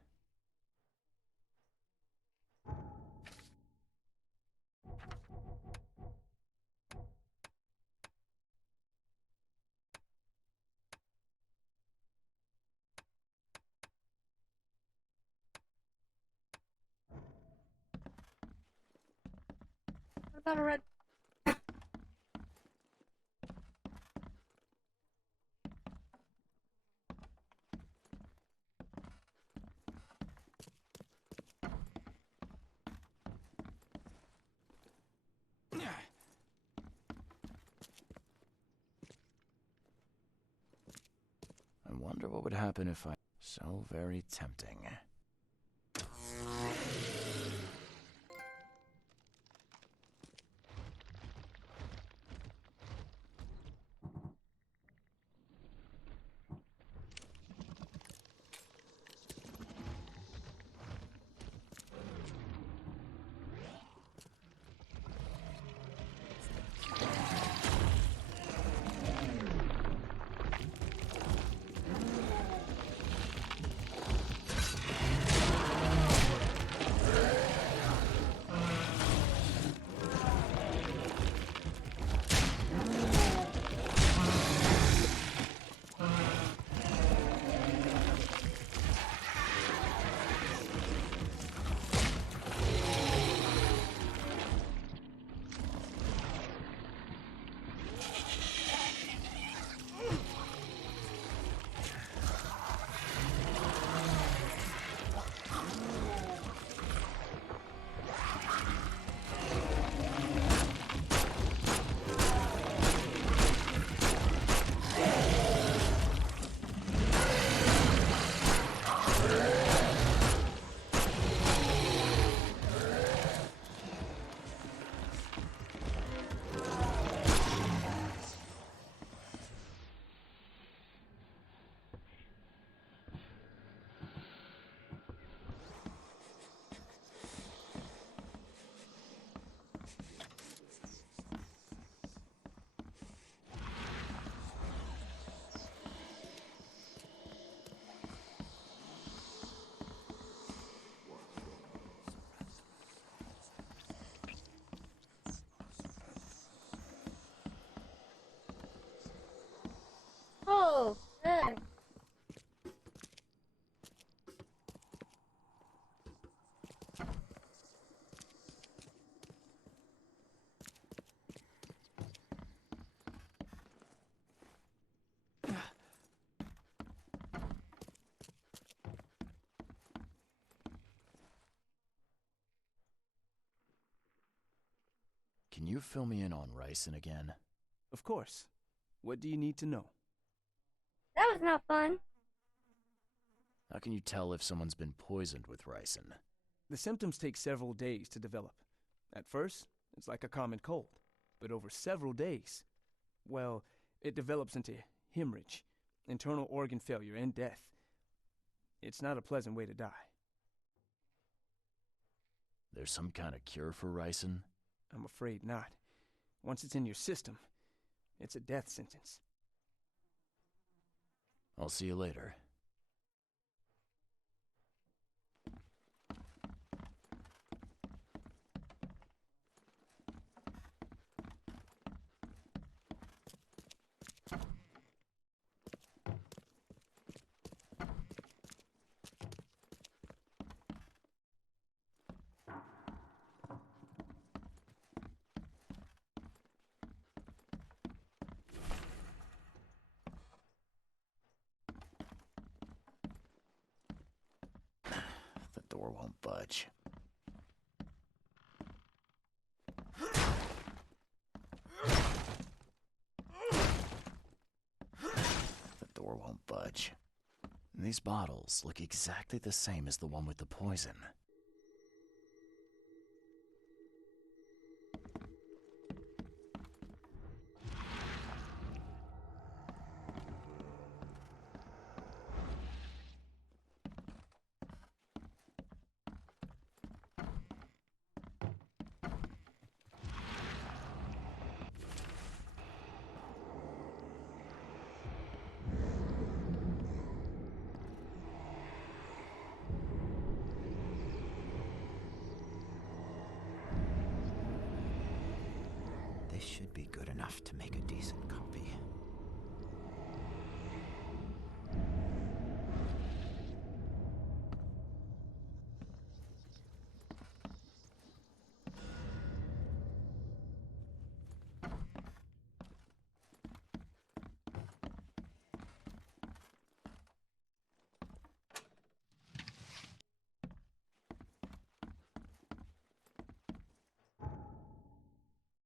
What about a red? I wonder what would happen if I... So very tempting. can you fill me in on ricin again? Of course. What do you need to know? That was not fun. How can you tell if someone's been poisoned with ricin? The symptoms take several days to develop. At first, it's like a common cold. But over several days, well, it develops into hemorrhage, internal organ failure, and death. It's not a pleasant way to die. There's some kind of cure for ricin? I'm afraid not. Once it's in your system, it's a death sentence. I'll see you later. The door won't budge. The door won't budge. These bottles look exactly the same as the one with the poison. This should be good enough to make a decent copy.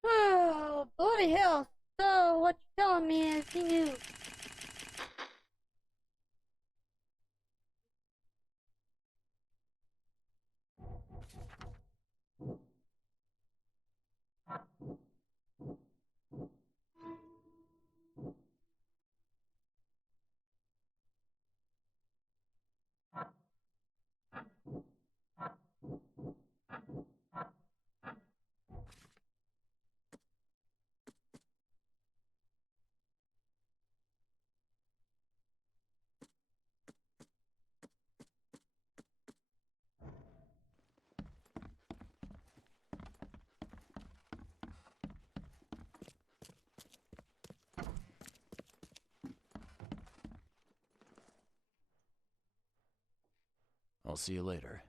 Oh, bloody hell. So, what you're telling me is he knew. I'll see you later.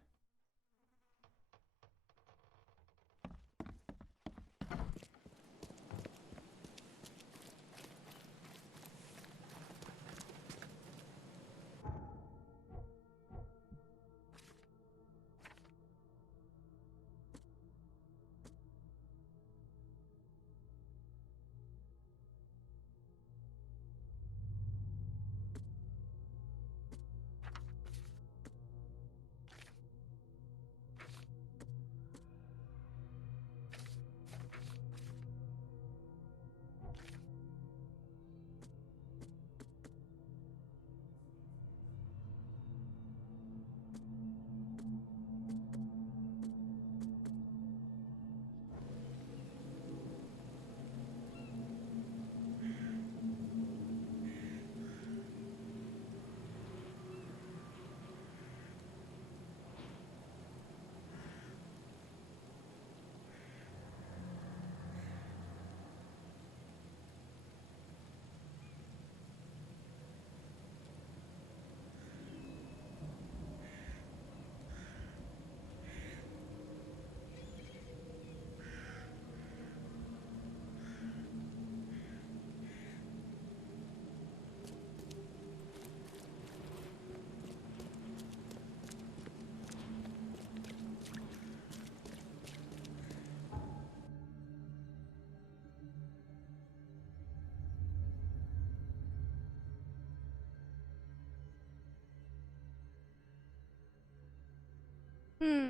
Hmm.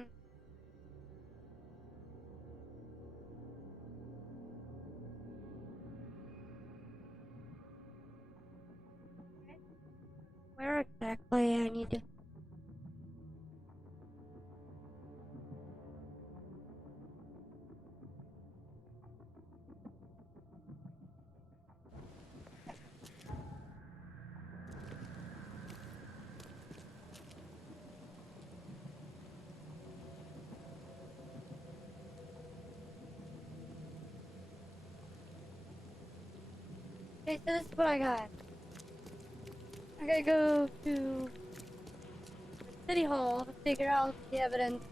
Where exactly I need to... Okay, so this is what I got. I gotta go to the city hall to figure out the evidence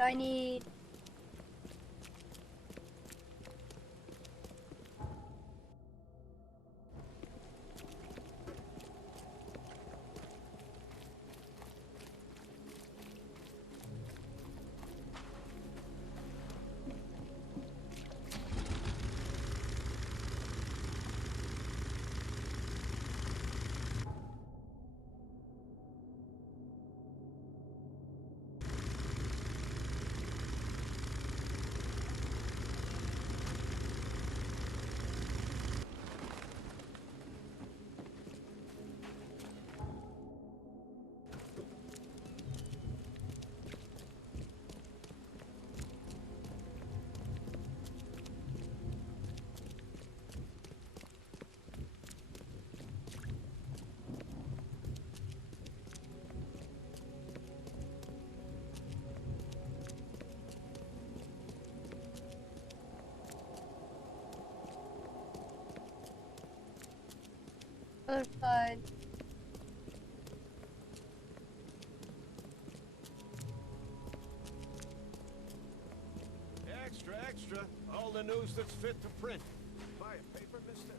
I need. Other side. Extra, extra. All the news that's fit to print. Buy a paper, mister?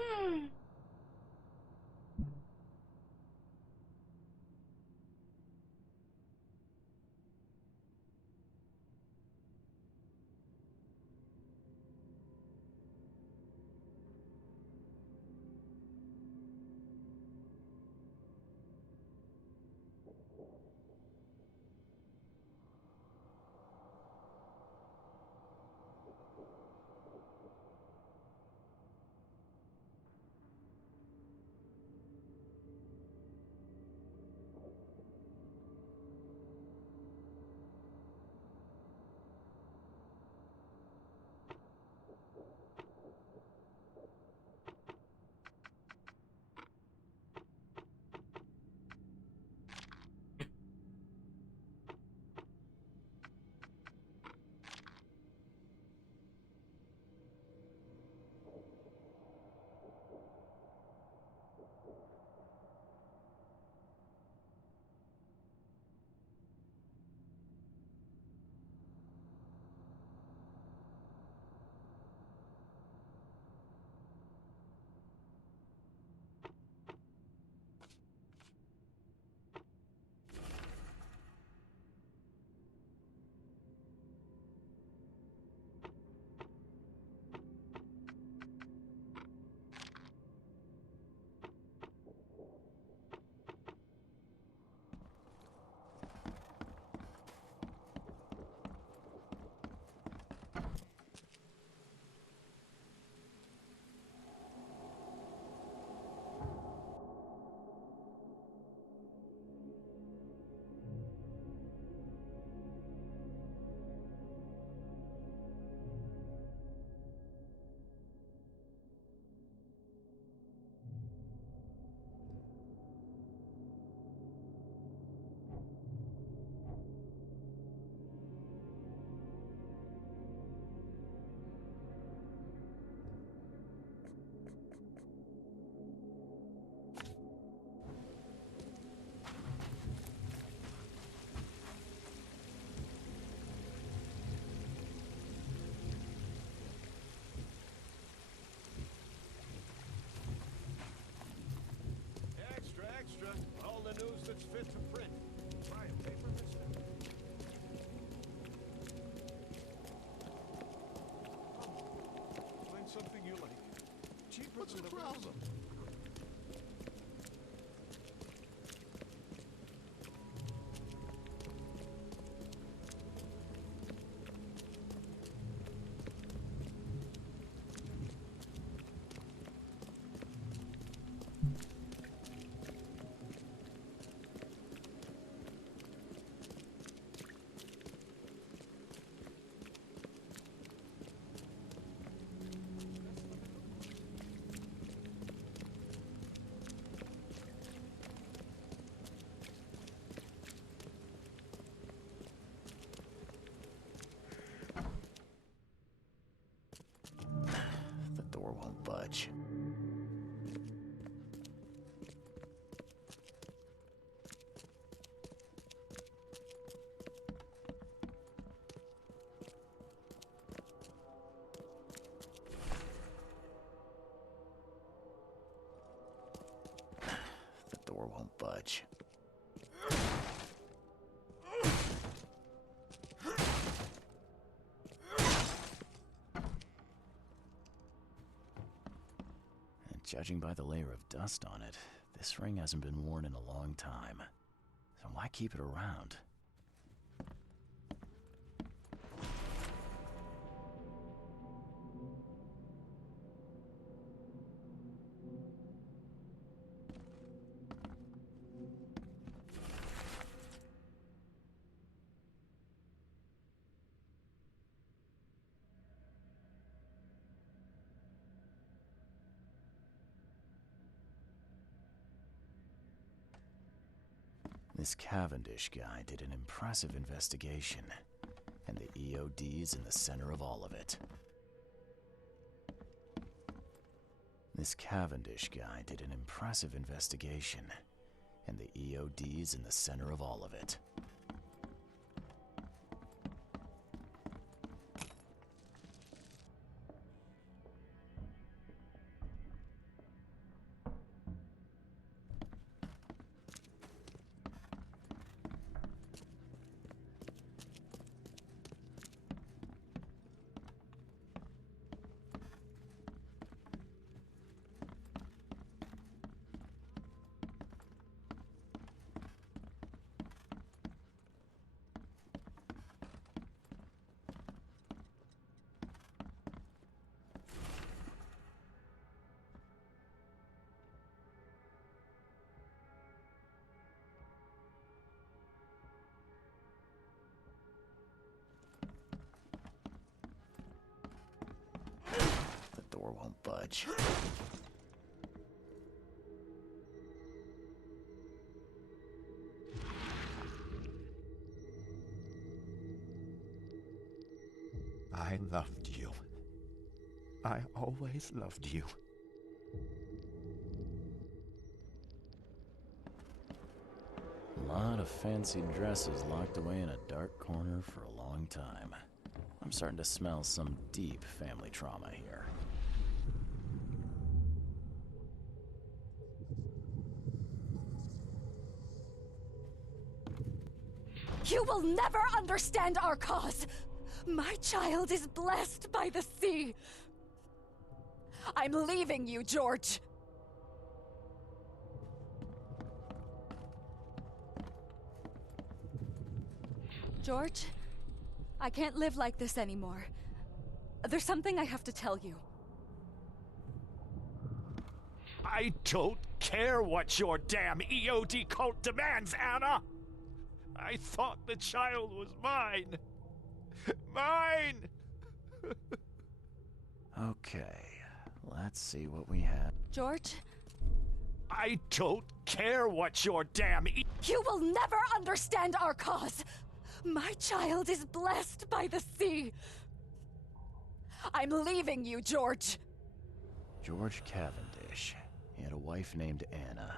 Hmm. extra, all the news that's fit to print. Try a paper, mister? Find something you like. Cheaper than the problem? The door won't budge. The door won't budge. Judging by the layer of dust on it, this ring hasn't been worn in a long time. So why keep it around? This Cavendish guy did an impressive investigation, and the EOD's in the center of all of it. This Cavendish guy did an impressive investigation, and the EOD's in the center of all of it. The door won't budge. I loved you. I always loved you. A lot of fancy dresses locked away in a dark corner for a long time. I'm starting to smell some deep family trauma here. You will never understand our cause! My child is blessed by the sea! I'm leaving you, George! George? I can't live like this anymore. There's something I have to tell you. I don't care what your damn EOD cult demands, Anna! I thought the child was mine. Mine! Okay, let's see what we have. George? I don't care what your damn You will never understand our cause! My child is blessed by the sea! I'm leaving you, George! George Cavendish. He had a wife named Anna.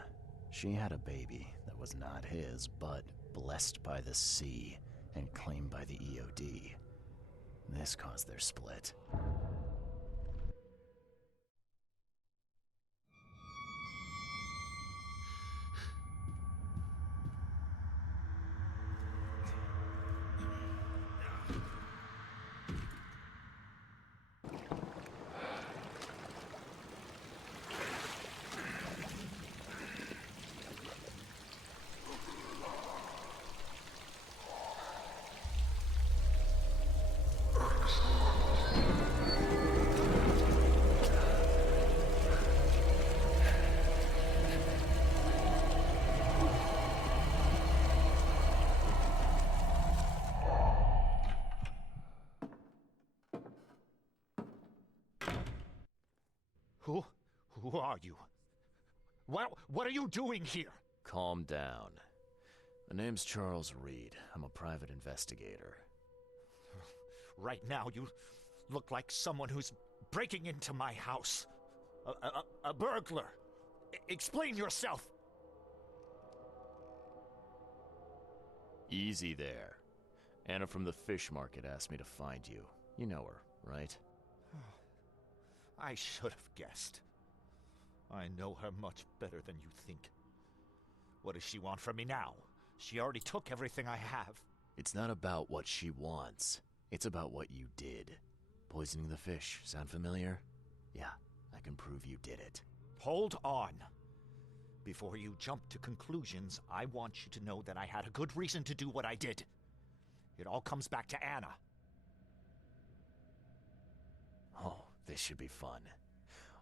She had a baby that was not his, but blessed by the sea and claimed by the EOD. This caused their split. Who are you? What are you doing here? Calm down. My name's Charles Reed. I'm a private investigator. Right now, you look like someone who's breaking into my house. A burglar. Explain yourself. Easy there. Anna from the fish market asked me to find you. You know her, right? I should have guessed. I know her much better than you think. What does she want from me now? She already took everything I have. It's not about what she wants. It's about what you did. Poisoning the fish. Sound familiar? Yeah, I can prove you did it. Hold on. Before you jump to conclusions, I want you to know that I had a good reason to do what I did. It all comes back to Anna. Oh, this should be fun.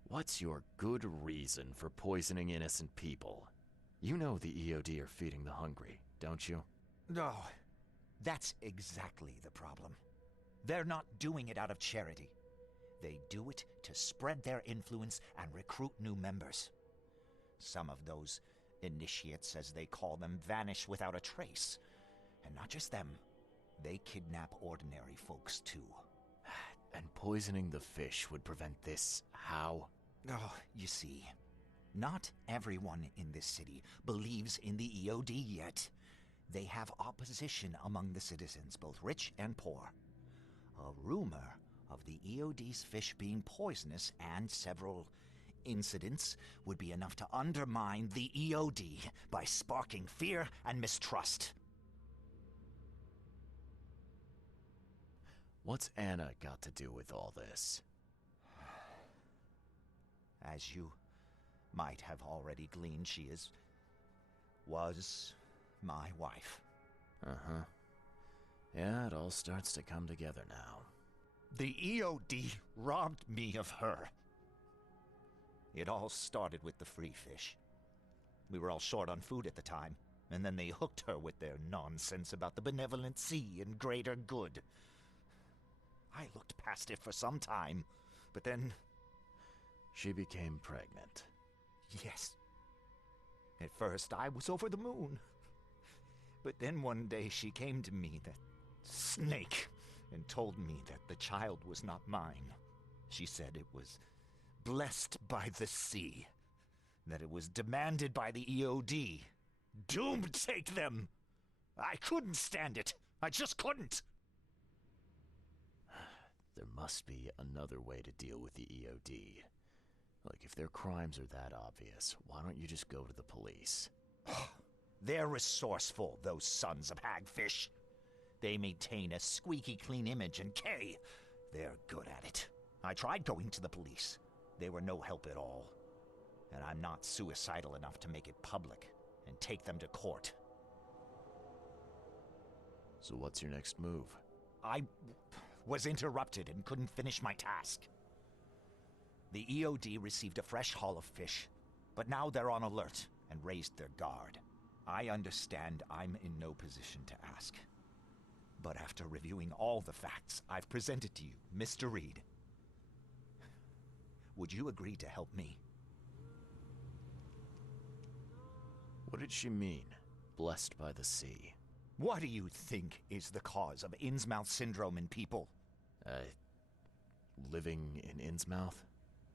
What's your good reason for poisoning innocent people? You know the EOD are feeding the hungry, don't you? No, that's exactly the problem. They're not doing it out of charity. They do it to spread their influence and recruit new members. Some of those initiates, as they call them, vanish without a trace. And not just them, they kidnap ordinary folks too. And poisoning the fish would prevent this how? Oh, you see, not everyone in this city believes in the EOD yet. They have opposition among the citizens, both rich and poor. A rumor of the EOD's fish being poisonous and several incidents would be enough to undermine the EOD by sparking fear and mistrust. What's Anna got to do with all this? As you might have already gleaned, she was my wife. Uh-huh. Yeah, it all starts to come together now. The EOD robbed me of her. It all started with the free fish. We were all short on food at the time, and then they hooked her with their nonsense about the benevolent sea and greater good. I looked past it for some time, but then... She became pregnant. Yes. At first, I was over the moon. But then one day she came to me, that snake, and told me that the child was not mine. She said it was blessed by the sea, that it was demanded by the EOD. Doomed take them! I couldn't stand it. I just couldn't. There must be another way to deal with the EOD. Like, if their crimes are that obvious, why don't you just go to the police? They're resourceful, those sons of hagfish. They maintain a squeaky clean image, and they're good at it. I tried going to the police. They were no help at all. And I'm not suicidal enough to make it public and take them to court. So what's your next move? I was interrupted and couldn't finish my task. The EOD received a fresh haul of fish, but now they're on alert and raised their guard. I understand I'm in no position to ask. But after reviewing all the facts I've presented to you, Mr. Reed, would you agree to help me? What did she mean, blessed by the sea? What do you think is the cause of Innsmouth syndrome in people? Living in Innsmouth?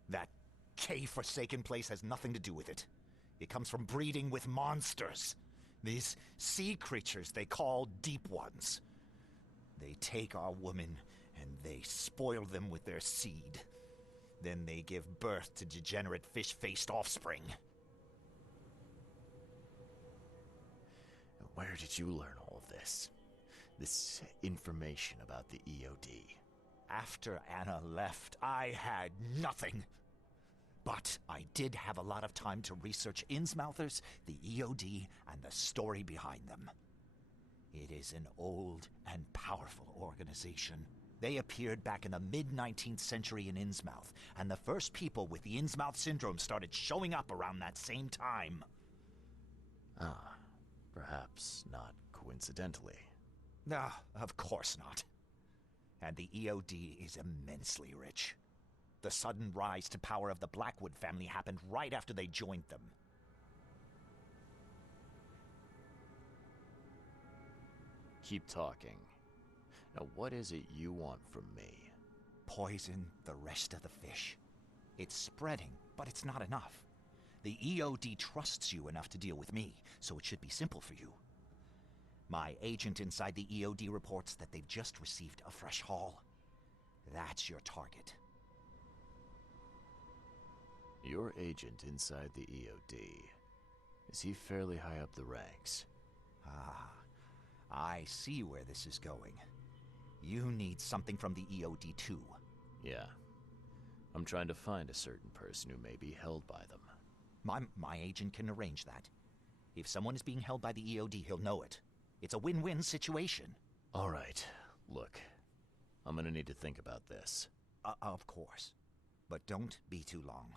That K-forsaken place has nothing to do with it. It comes from breeding with monsters. These sea creatures they call Deep Ones. They take our women and they spoil them with their seed. Then they give birth to degenerate fish-faced offspring. Where did you learn all of this? This information about the EOD? After Anna left, I had nothing. But I did have a lot of time to research Innsmouthers, the EOD, and the story behind them. It is an old and powerful organization. They appeared back in the mid-19th century in Innsmouth, and the first people with the Innsmouth syndrome started showing up around that same time. Ah, perhaps not coincidentally. No, of course not. And the EOD is immensely rich. The sudden rise to power of the Blackwood family happened right after they joined them. Keep talking. Now, what is it you want from me? Poison the rest of the fish. It's spreading, but it's not enough. The EOD trusts you enough to deal with me, so it should be simple for you. My agent inside the EOD reports that they've just received a fresh haul. That's your target. Your agent inside the EOD. Is he fairly high up the ranks? Ah, I see where this is going. You need something from the EOD too. Yeah. I'm trying to find a certain person who may be held by them. My agent can arrange that. If someone is being held by the EOD, he'll know it. It's a win-win situation. All right. Look, I'm gonna need to think about this. Of course. But don't be too long.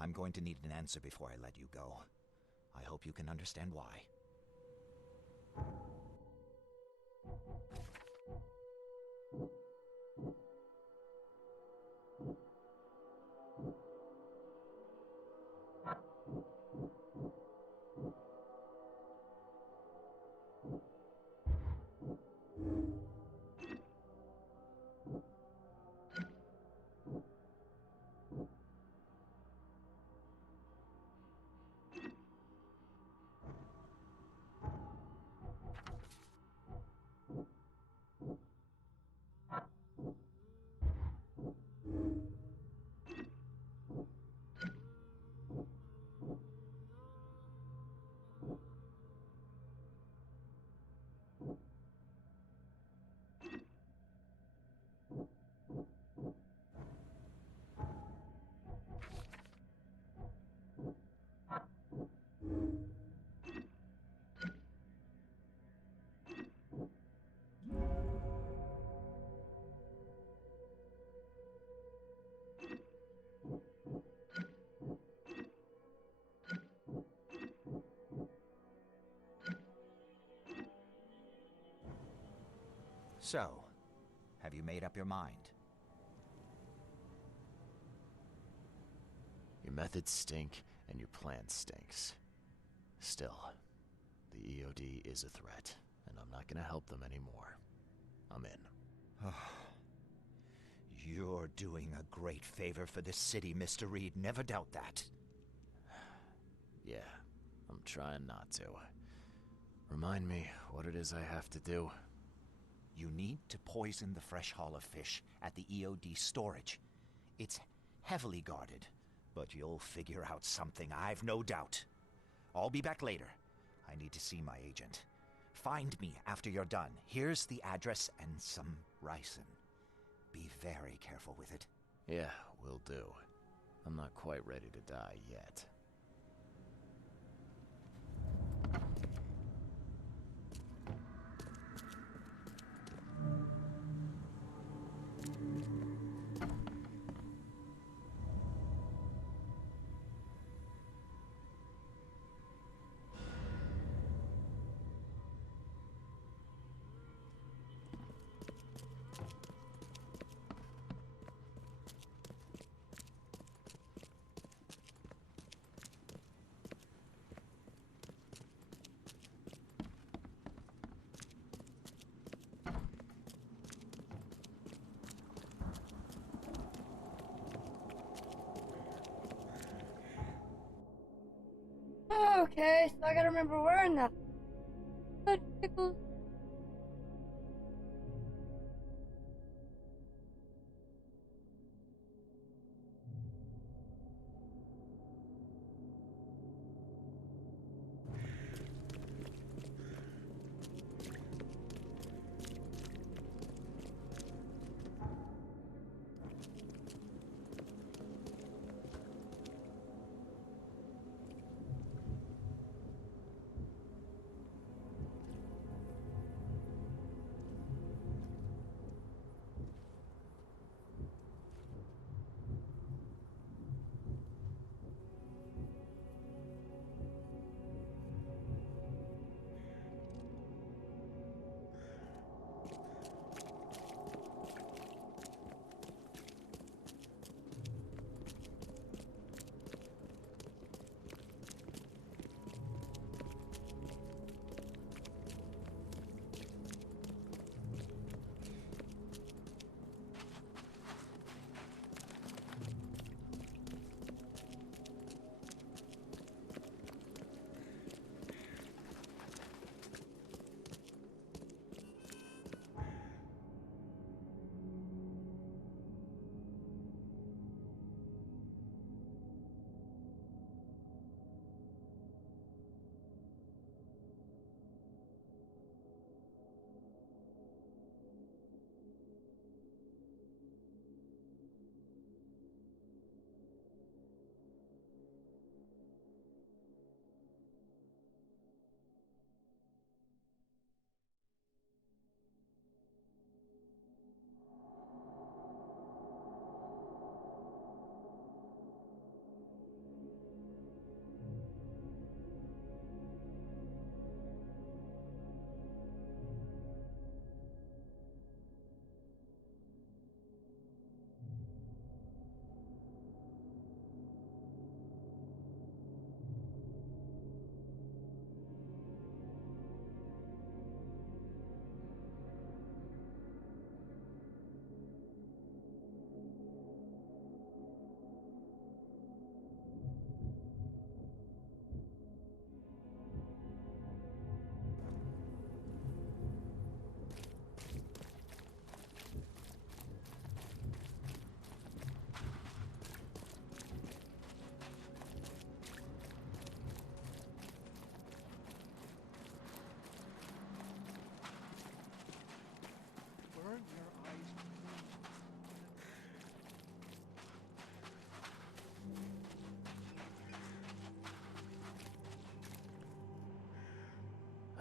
I'm going to need an answer before I let you go. I hope you can understand why. So, have you made up your mind? Your methods stink, and your plan stinks. Still, the EOD is a threat, and I'm not gonna help them anymore. I'm in. You're doing a great favor for this city, Mr. Reed. Never doubt that. Yeah, I'm trying not to. Remind me what it is I have to do. You need to poison the fresh haul of fish at the EOD storage. It's heavily guarded, but you'll figure out something, I've no doubt. I'll be back later. I need to see my agent. Find me after you're done. Here's the address and some ricin. Be very careful with it. Yeah, will do. I'm not quite ready to die yet. Okay, so I gotta remember where in the foot pickles.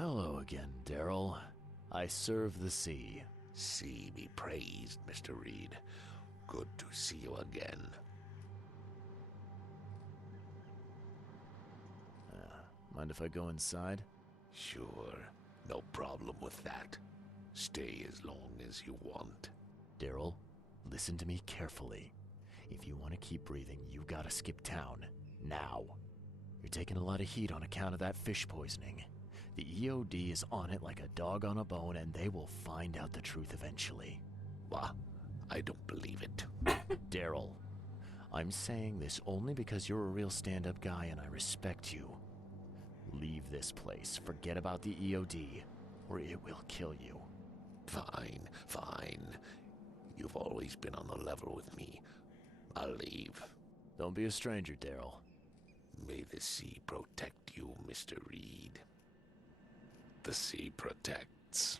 Hello again, Daryl. I serve the sea. Sea be praised, Mr. Reed. Good to see you again. Mind if I go inside? Sure. No problem with that. Stay as long as you want. Daryl, listen to me carefully. If you want to keep breathing, you gotta skip town. Now. You're taking a lot of heat on account of that fish poisoning. The EOD is on it like a dog on a bone, and they will find out the truth eventually. What? I don't believe it. Daryl, I'm saying this only because you're a real stand-up guy and I respect you. Leave this place, forget about the EOD, or it will kill you. Fine, fine. You've always been on the level with me. I'll leave. Don't be a stranger, Daryl. May the sea protect you, Mr. Reed. The sea protects.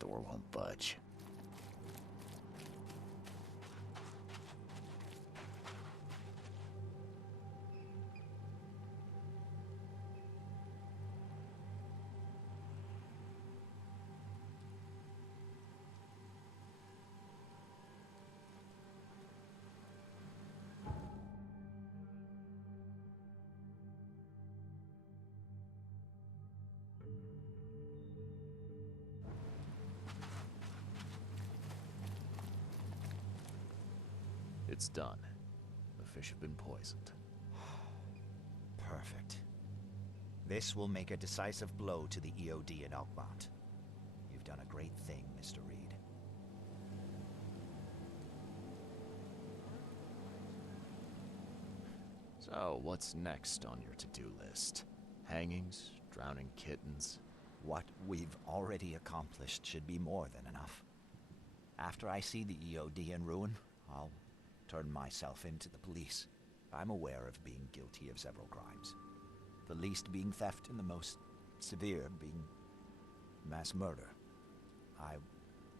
Door won't budge. It's done. The fish have been poisoned. Perfect. This will make a decisive blow to the EOD in Alkmaar. You've done a great thing, Mr. Reed. So, what's next on your to-do list? Hangings? Drowning kittens? What we've already accomplished should be more than enough. After I see the EOD in ruin, I'll turn myself into the police. I'm aware of being guilty of several crimes. The least being theft and the most severe being mass murder. I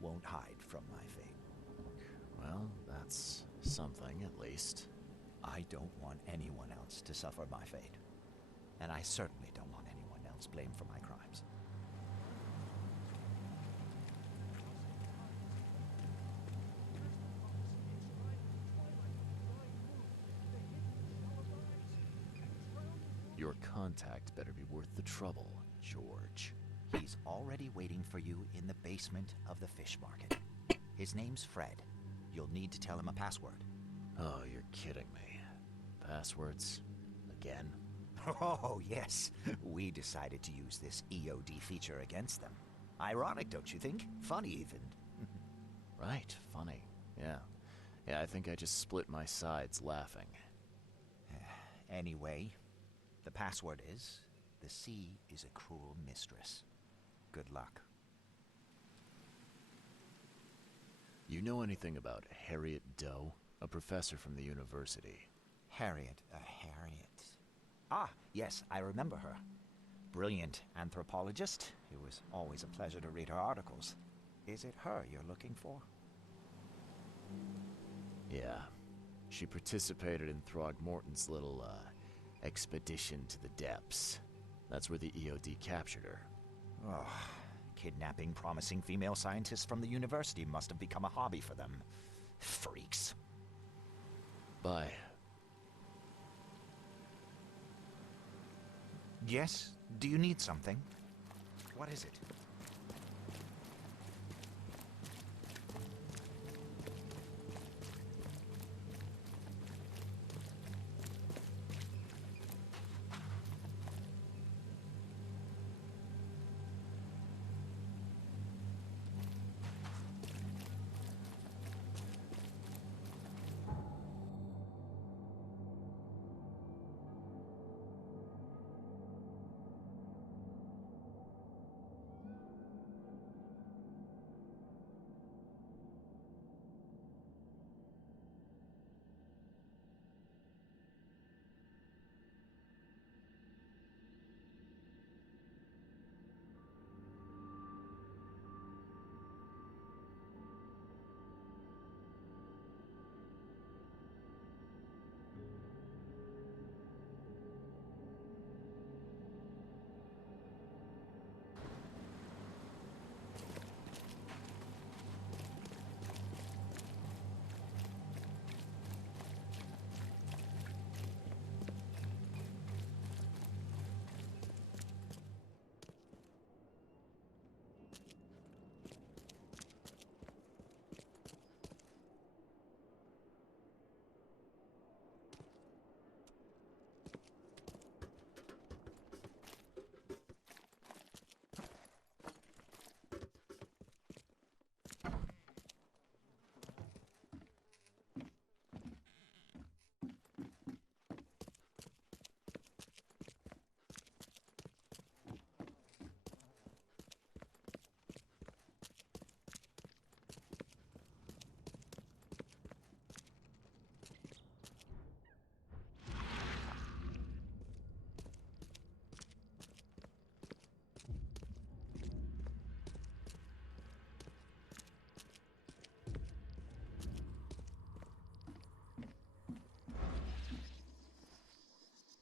won't hide from my fate. Well, that's something at least. I don't want anyone else to suffer my fate. And I certainly don't want anyone else blamed for my crimes. Your contact better be worth the trouble, George. He's already waiting for you in the basement of the fish market. His name's Fred. You'll need to tell him a password. Oh, you're kidding me. Passwords? Again? Oh, yes. We decided to use this EOD feature against them. Ironic, don't you think? Funny, even. Right, funny. Yeah. Yeah, I think I just split my sides laughing. Anyway, the password is, the sea is a cruel mistress. Good luck. You know anything about Harriet Doe? A professor from the university. Harriet. Ah, yes, I remember her. Brilliant anthropologist. It was always a pleasure to read her articles. Is it her you're looking for? Yeah. She participated in Throgmorton's little, expedition to the depths. That's where the EOD captured her. Oh, kidnapping promising female scientists from the university must have become a hobby for them. Freaks. Bye. Yes? Do you need something? What is it?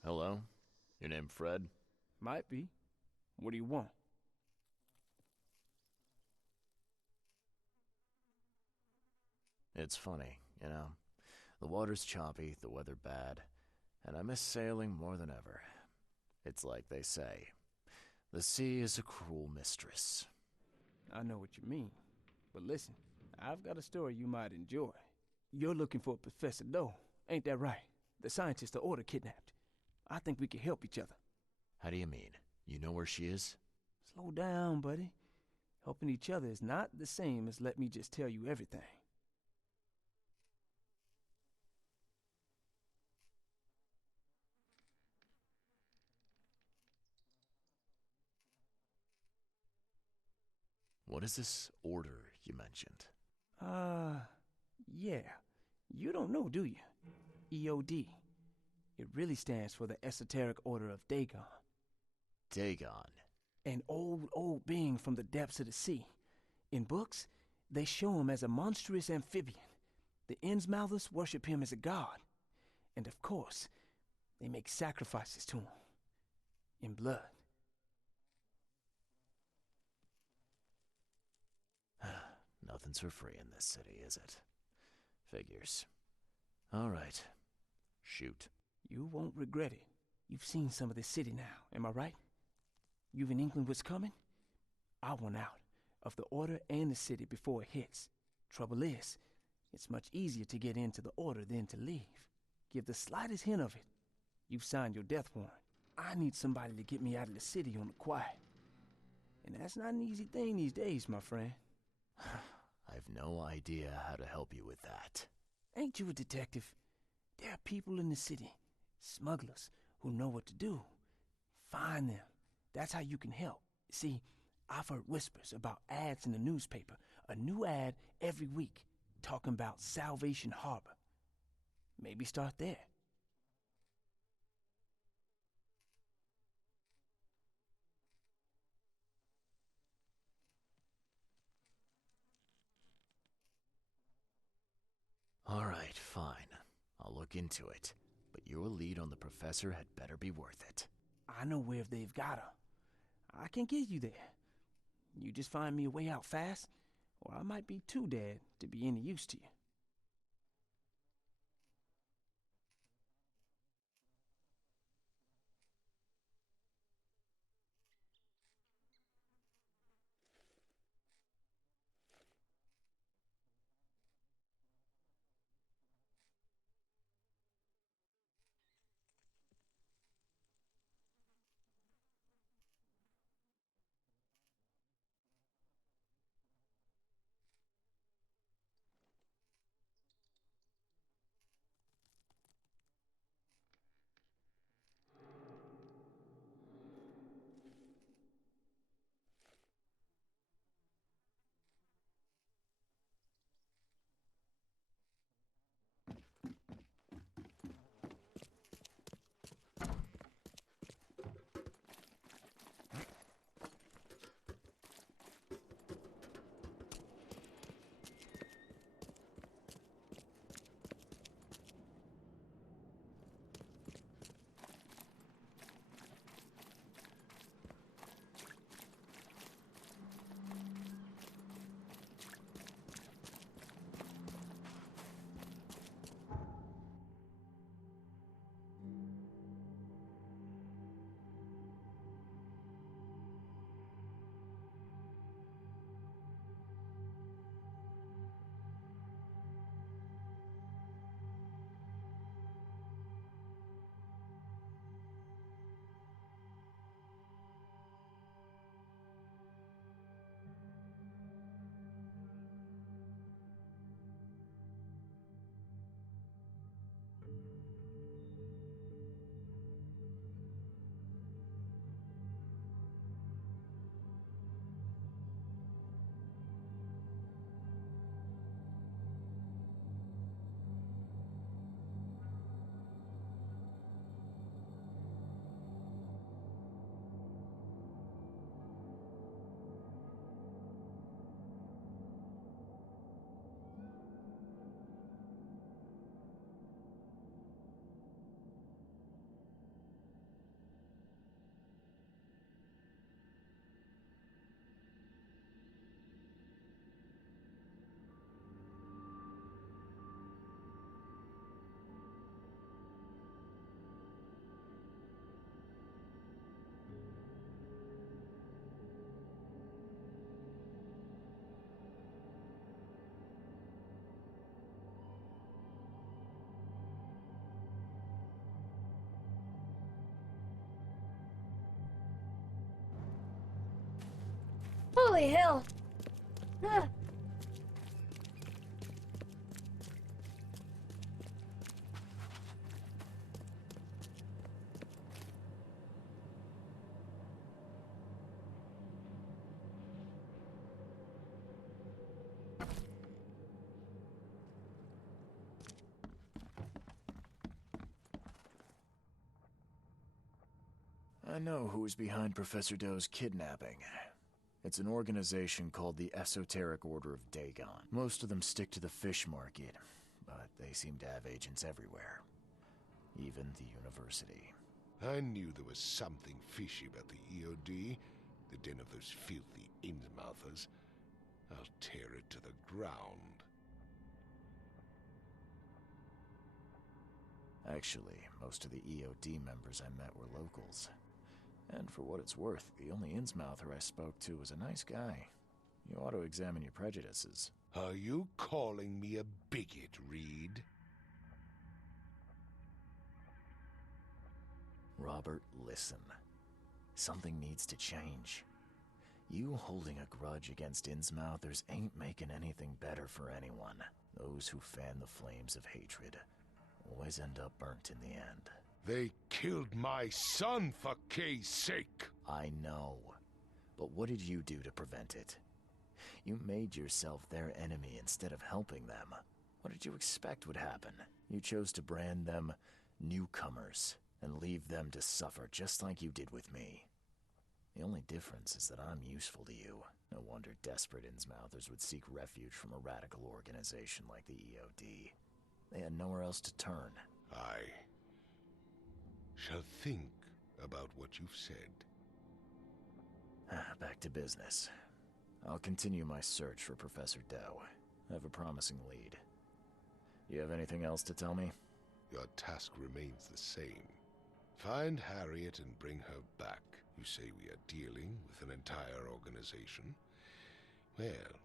Hello? Your name Fred? Might be. What do you want? It's funny, you know. The water's choppy, the weather bad, and I miss sailing more than ever. It's like they say, the sea is a cruel mistress. I know what you mean. But listen, I've got a story you might enjoy. You're looking for Professor Doe, ain't that right? The scientist the Order kidnapped. I think we can help each other. How do you mean? You know where she is? Slow down, buddy. Helping each other is not the same as let me just tell you everything. What is this order you mentioned? Yeah. You don't know, do you? EOD. It really stands for the Esoteric Order of Dagon. Dagon. An old being from the depths of the sea. In books, they show him as a monstrous amphibian. The Innsmouthers worship him as a god. And of course, they make sacrifices to him. In blood. Nothing's for free in this city, is it? Figures. All right. Shoot. You won't regret it. You've seen some of this city now, am I right? You've an inkling what's coming? I want out of the Order and the city before it hits. Trouble is, it's much easier to get into the Order than to leave. Give the slightest hint of it. You've signed your death warrant. I need somebody to get me out of the city on the quiet. And that's not an easy thing these days, my friend. I've no idea how to help you with that. Ain't you a detective? There are people in the city, smugglers, who know what to do. Find them. That's how you can help. See, I've heard whispers about ads in the newspaper. A new ad every week, talking about Salvation Harbor. Maybe start there. All right, fine. I'll look into it. But your lead on the professor had better be worth it. I know where they've got her. I can get you there. You just find me a way out fast, or I might be too dead to be any use to you. Holy hell! Ah. I know who is behind Professor Doe's kidnapping. It's an organization called the Esoteric Order of Dagon. Most of them stick to the fish market, but they seem to have agents everywhere. Even the university. I knew there was something fishy about the EOD, the den of those filthy Innsmouthers. I'll tear it to the ground. Actually, most of the EOD members I met were locals. And for what it's worth, the only Innsmouther I spoke to was a nice guy. You ought to examine your prejudices. Are you calling me a bigot, Reed? Robert, listen. Something needs to change. You holding a grudge against Innsmouthers ain't making anything better for anyone. Those who fan the flames of hatred always end up burnt in the end. They killed my son, for Kay's sake! I know. But what did you do to prevent it? You made yourself their enemy instead of helping them. What did you expect would happen? You chose to brand them newcomers and leave them to suffer just like you did with me. The only difference is that I'm useful to you. No wonder desperate Innsmouthers would seek refuge from a radical organization like the EOD. They had nowhere else to turn. I shall think about what you've said. Back to business. I'll continue my search for Professor Doe. I have a promising lead. You have anything else to tell me? Your task remains the same. Find Harriet and bring her back. You say we are dealing with an entire organization? Well,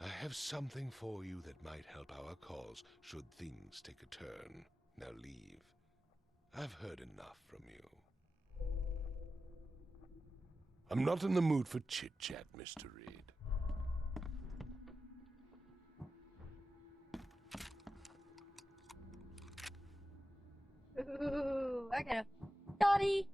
I have something for you that might help our cause should things take a turn. Now leave. I've heard enough from you. I'm not in the mood for chit-chat, Mr. Reed. Ooh, I got a study.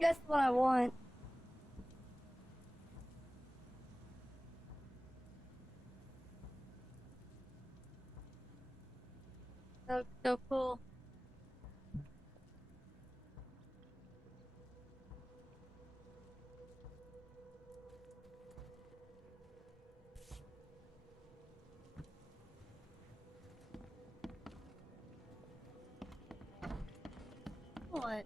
That's what I want. So cool. What?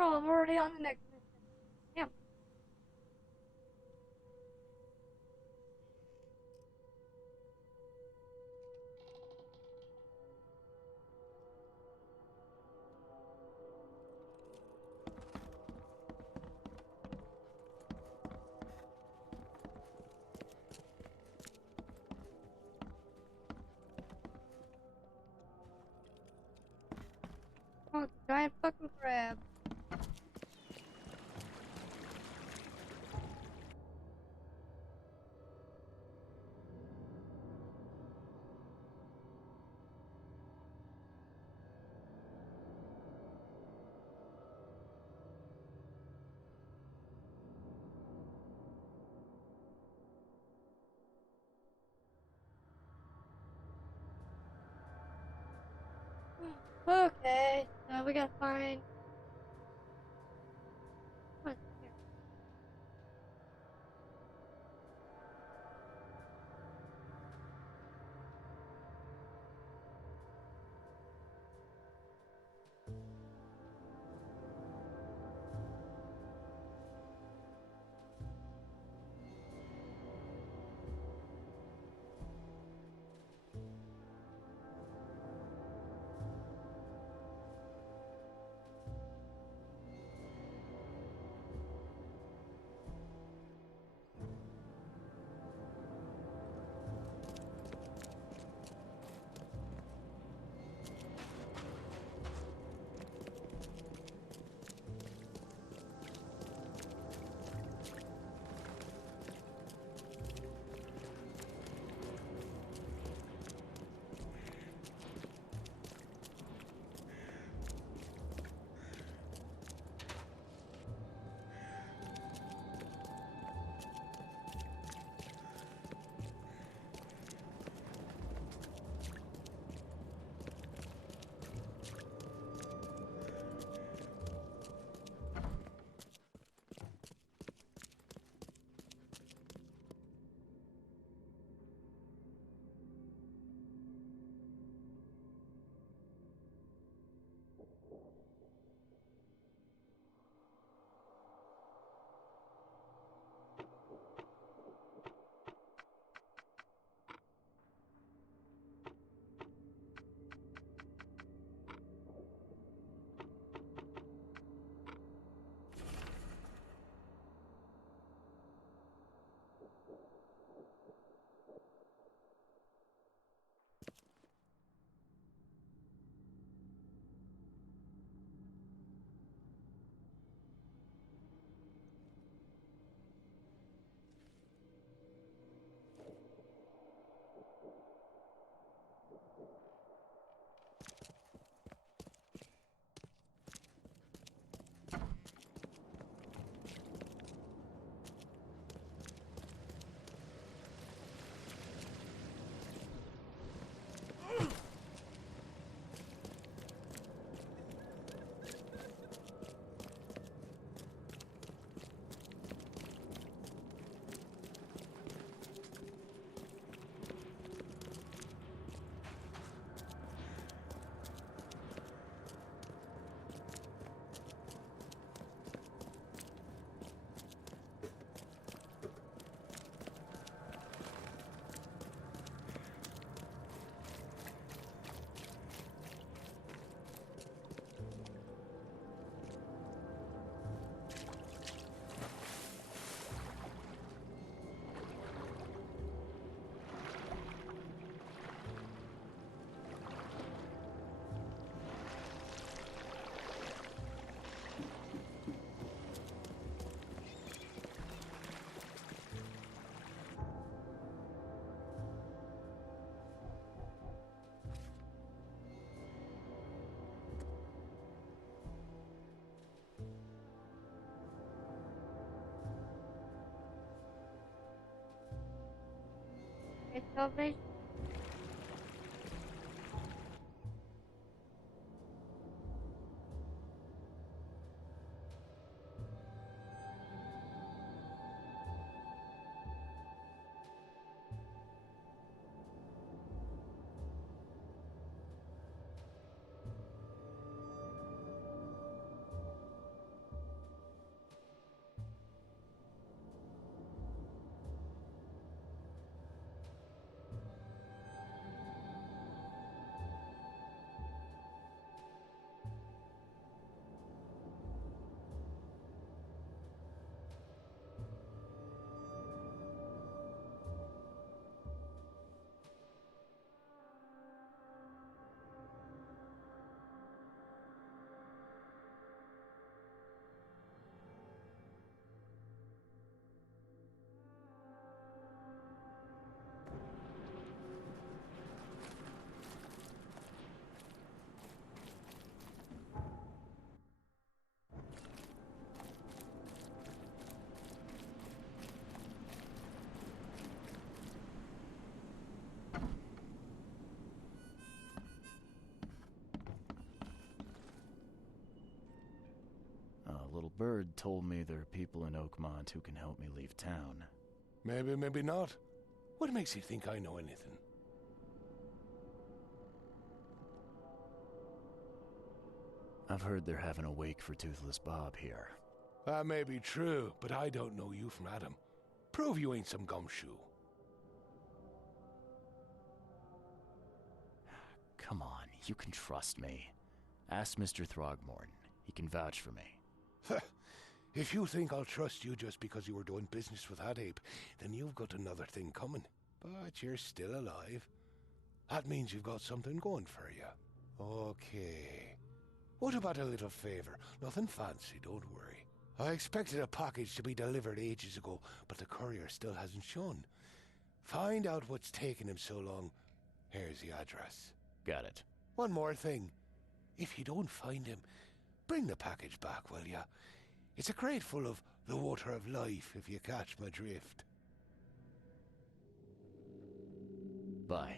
Oh, I'm already on the next mission. Damn. Oh, giant fucking crab. Okay, so we gotta find. What's here? salvation. A little bird told me there are people in Oakmont who can help me leave town. Maybe, maybe not. What makes you think I know anything? I've heard they're having a wake for Toothless Bob here. That may be true, but I don't know you from Adam. Prove you ain't some gumshoe. Come on, you can trust me. Ask Mr. Throgmorton. He can vouch for me. If you think I'll trust you just because you were doing business with that ape, then you've got another thing coming. But you're still alive. That means you've got something going for you. Okay. What about a little favor? Nothing fancy, don't worry. I expected a package to be delivered ages ago, but the courier still hasn't shown. Find out what's taking him so long. Here's the address. Got it. One more thing. If you don't find him, bring the package back, will ya? It's a crate full of the water of life, if you catch my drift. Bye.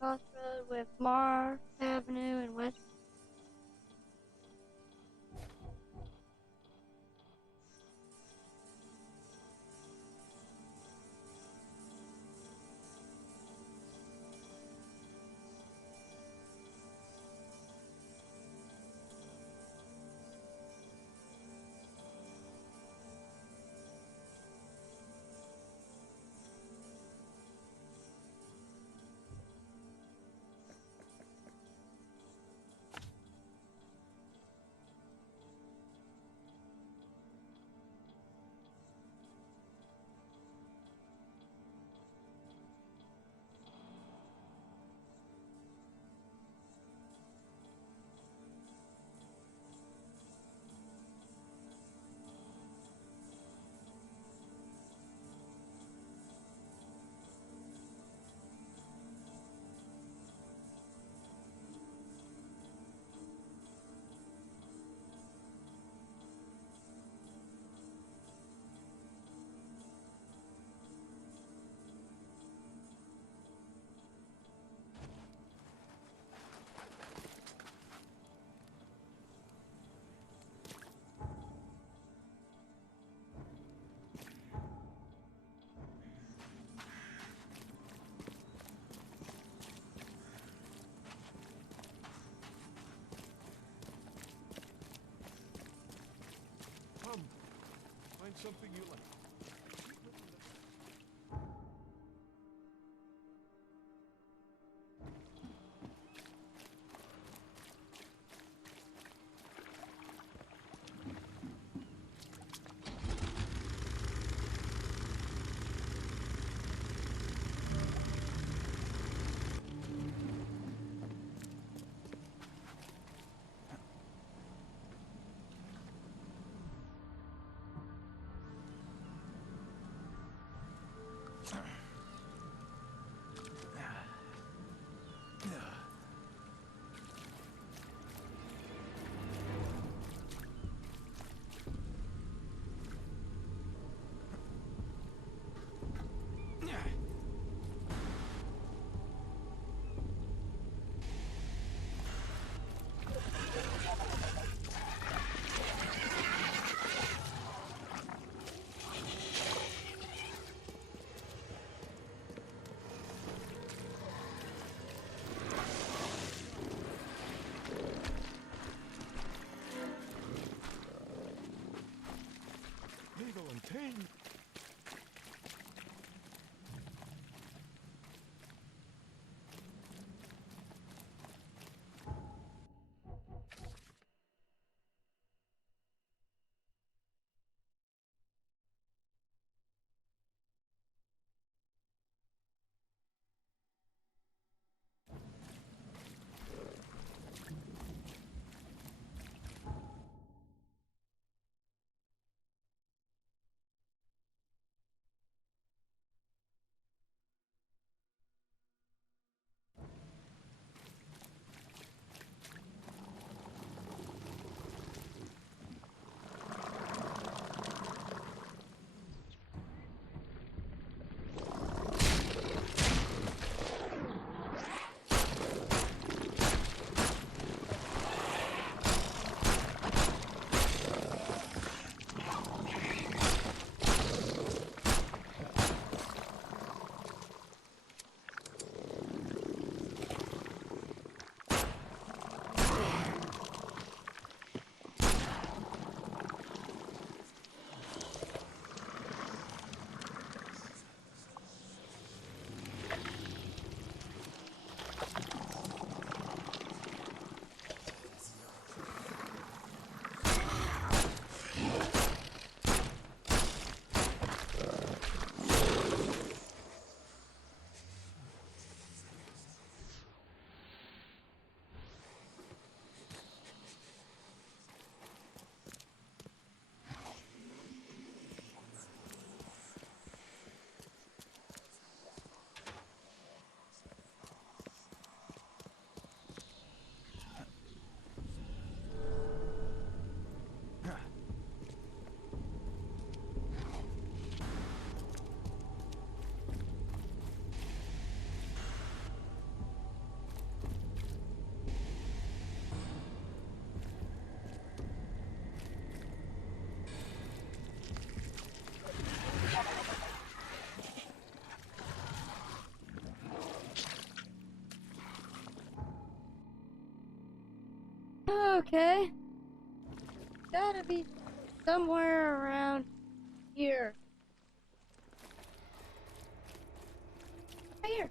Crossroad with Mars Avenue and West. Find something you like. Legal and tame. Okay. Gotta be somewhere around here. Right here.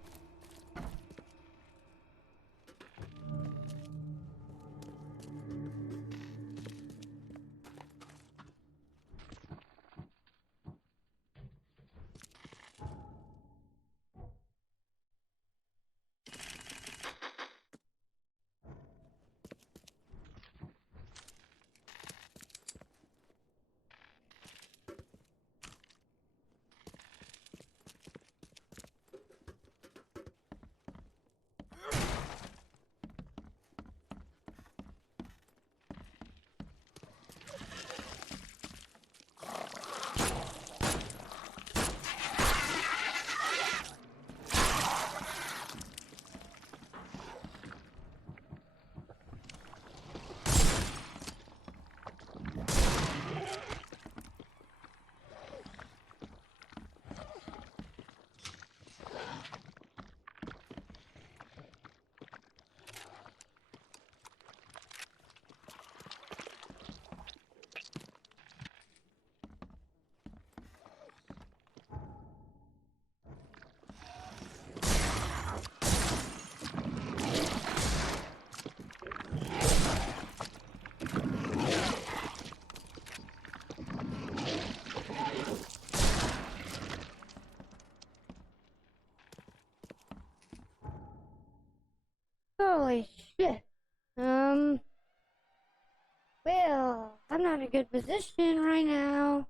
a good position right now.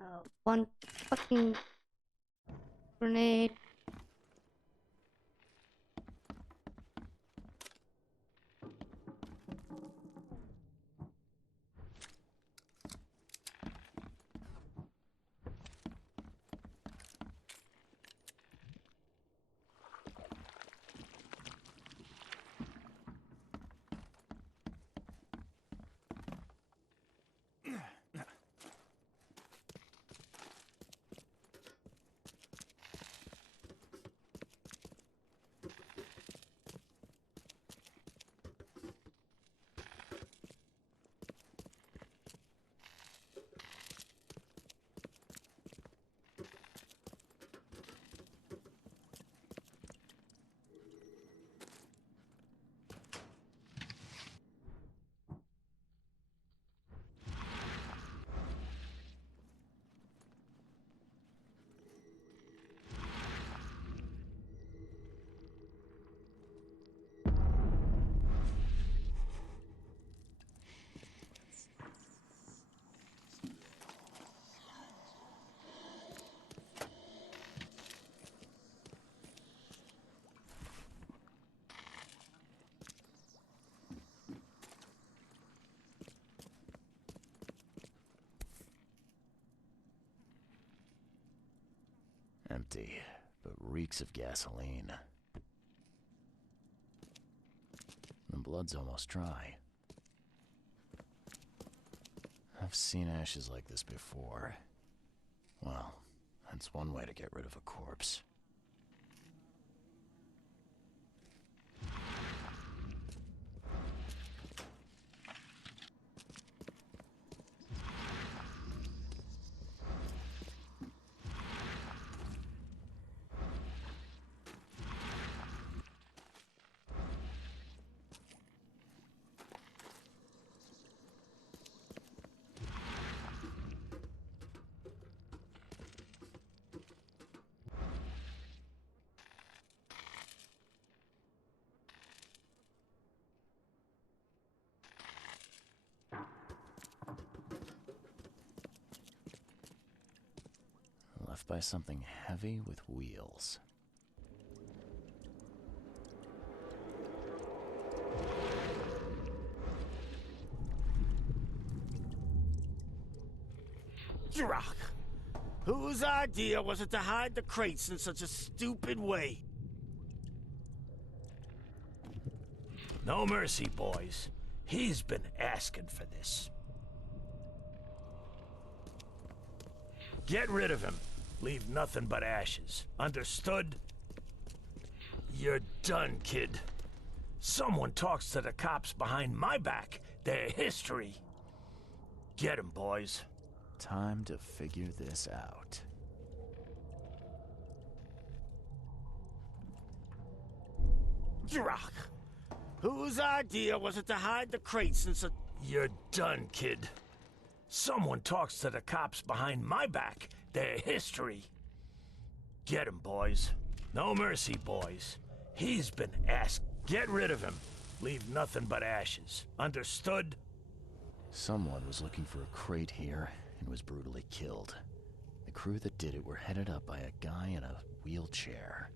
Oh, one fucking grenade. Empty, but reeks of gasoline. The blood's almost dry. I've seen ashes like this before. Well, that's one way to get rid of a corpse. Left by something heavy with wheels. Drock! Whose idea was it to hide the crates in such a stupid way? No mercy, boys. He's been asking for this. Get rid of him. Leave nothing but ashes. Understood? You're done, kid. Someone talks to the cops behind my back. Their history. Get him, boys. Time to figure this out. Drock! Whose idea was it to hide the crates in such... You're done, kid. Someone talks to the cops behind my back. Their history. Get him, boys. No mercy, boys. He's been asked. Get rid of him. Leave nothing but ashes. Understood? Someone was looking for a crate here and was brutally killed. The crew that did it were headed up by a guy in a wheelchair.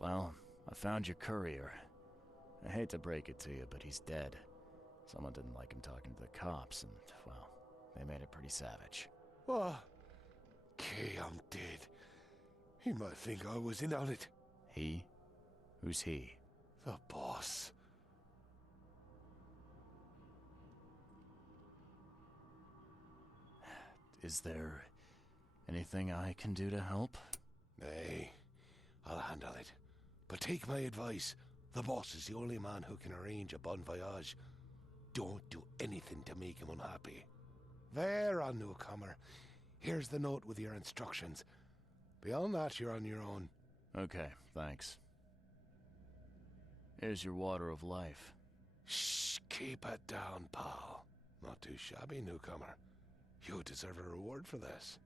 Well, I found your courier. I hate to break it to you, but he's dead. Someone didn't like him talking to the cops, and, well, they made it pretty savage. What? Okay, I'm dead. He might think I was in on it. He? Who's he? The boss. Is there anything I can do to help? Nay, I'll handle it. But take my advice. The boss is the only man who can arrange a bon voyage. Don't do anything to make him unhappy. There, on newcomer. Here's the note with your instructions. Beyond that, you're on your own. Okay, thanks. Here's your water of life. Shh, keep it down, pal. Not too shabby, newcomer. You deserve a reward for this.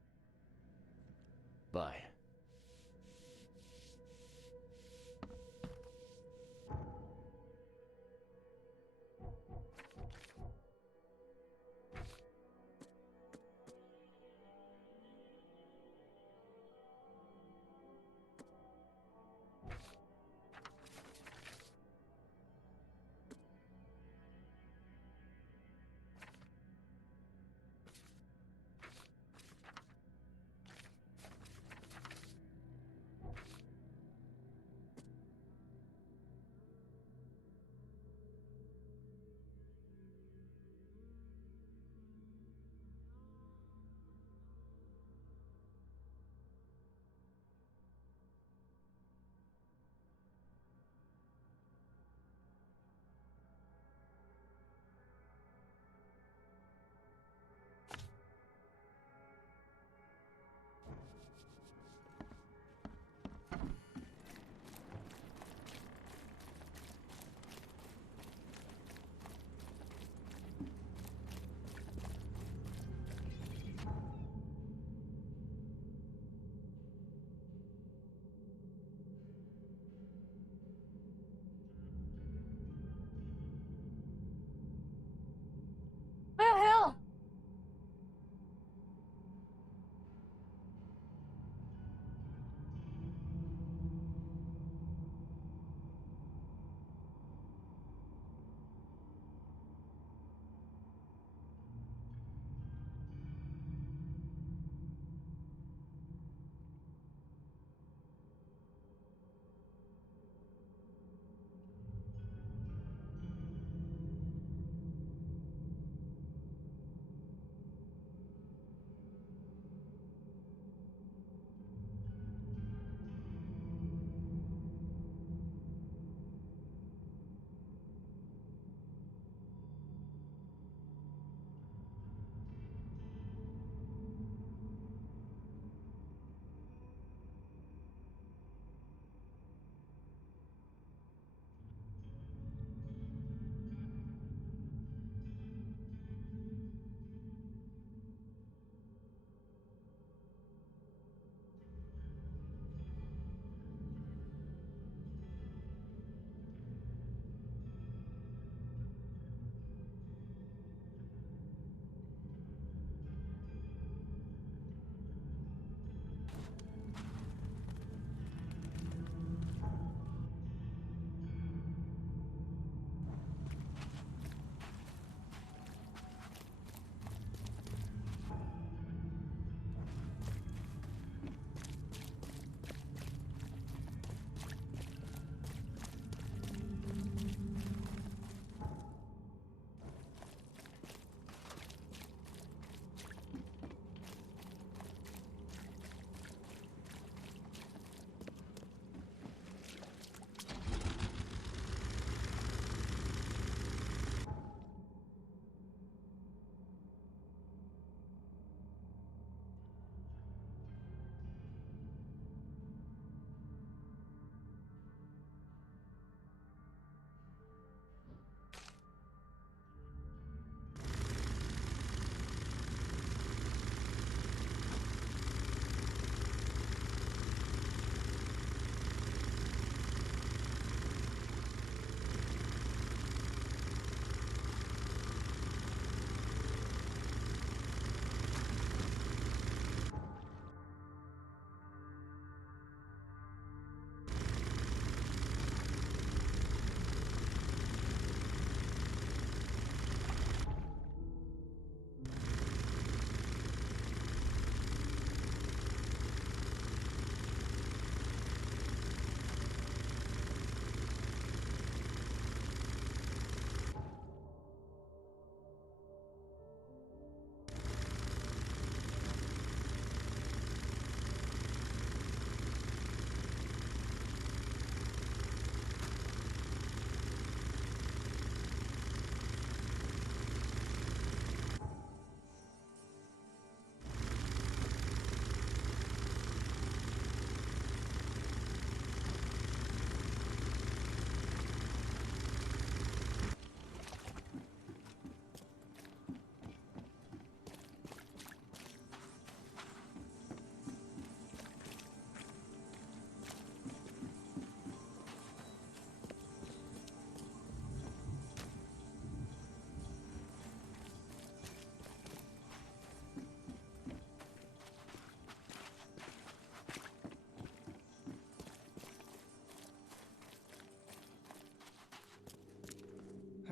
Bye.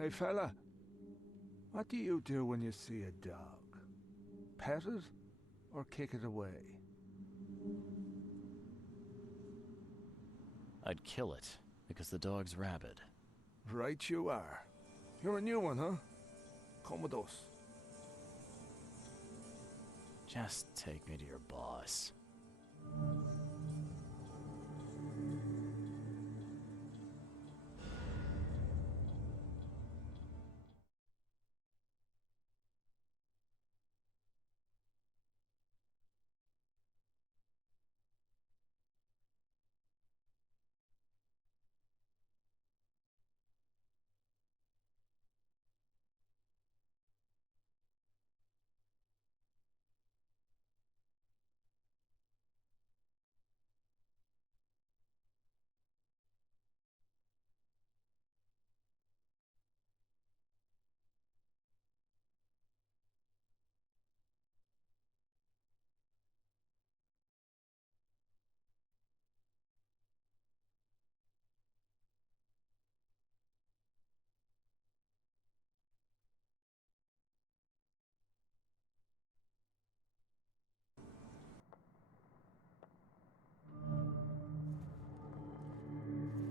Hey, fella. What do you do when you see a dog? Pet it or kick it away? I'd kill it, because the dog's rabid. Right you are. You're a new one, huh? Come with us. Just take me to your boss.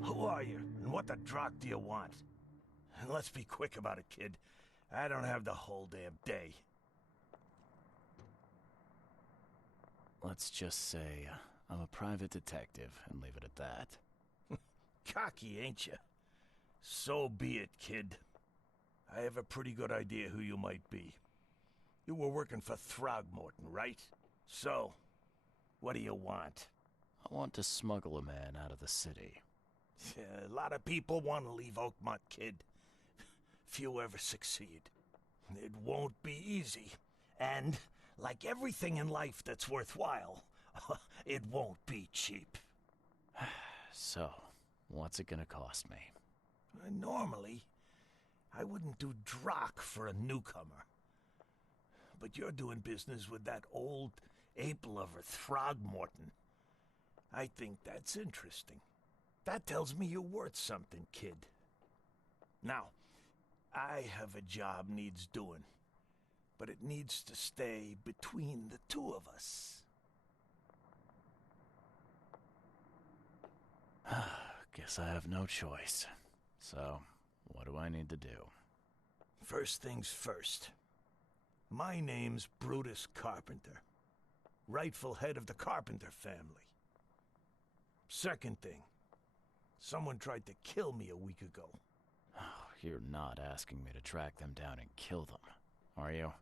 Who are you, and what the drock do you want? And let's be quick about it, kid. I don't have the whole damn day. Let's just say I'm a private detective and leave it at that. Cocky, ain't you? So be it, kid. I have a pretty good idea who you might be. You were working for Throgmorton, right? So, what do you want? I want to smuggle a man out of the city. A lot of people want to leave Oakmont, kid. Few ever succeed. It won't be easy. And, like everything in life that's worthwhile, it won't be cheap. So, what's it gonna cost me? Normally, I wouldn't do drock for a newcomer. But you're doing business with that old ape-lover Throgmorton. I think that's interesting. That tells me you're worth something, kid. Now, I have a job needs doing, but it needs to stay between the two of us. Guess I have no choice. So, what do I need to do? First things first. My name's Brutus Carpenter, rightful head of the Carpenter family. Second thing, someone tried to kill me a week ago. You're not asking me to track them down and kill them, are you?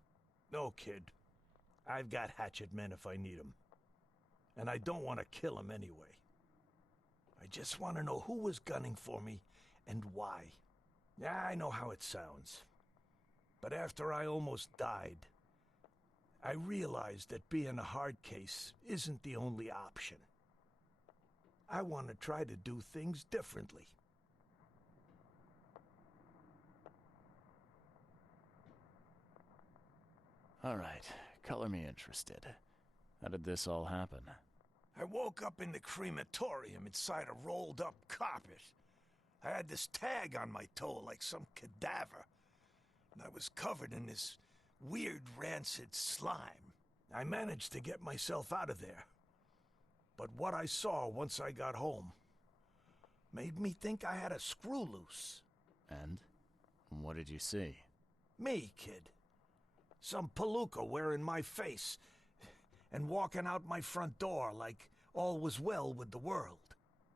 No, kid. I've got hatchet men if I need them. And I don't want to kill them anyway. I just want to know who was gunning for me and why. Yeah, I know how it sounds. But after I almost died, I realized that being a hard case isn't the only option. I want to try to do things differently. All right, color me interested. How did this all happen? I woke up in the crematorium inside a rolled-up carpet. I had this tag on my toe like some cadaver, and I was covered in this weird rancid slime. I managed to get myself out of there. But what I saw once I got home made me think I had a screw loose. And? What did you see? Me, kid. Some palooka wearing my face and walking out my front door like all was well with the world.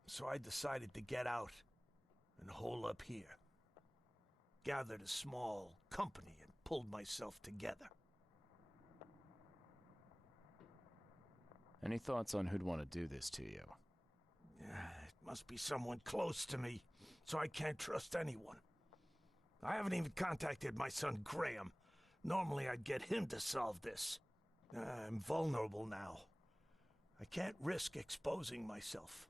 So I decided to get out and hole up here. Gathered a small company and pulled myself together. Any thoughts on who'd want to do this to you? It must be someone close to me, so I can't trust anyone. I haven't even contacted my son Graham. Normally I'd get him to solve this. I'm vulnerable now. I can't risk exposing myself.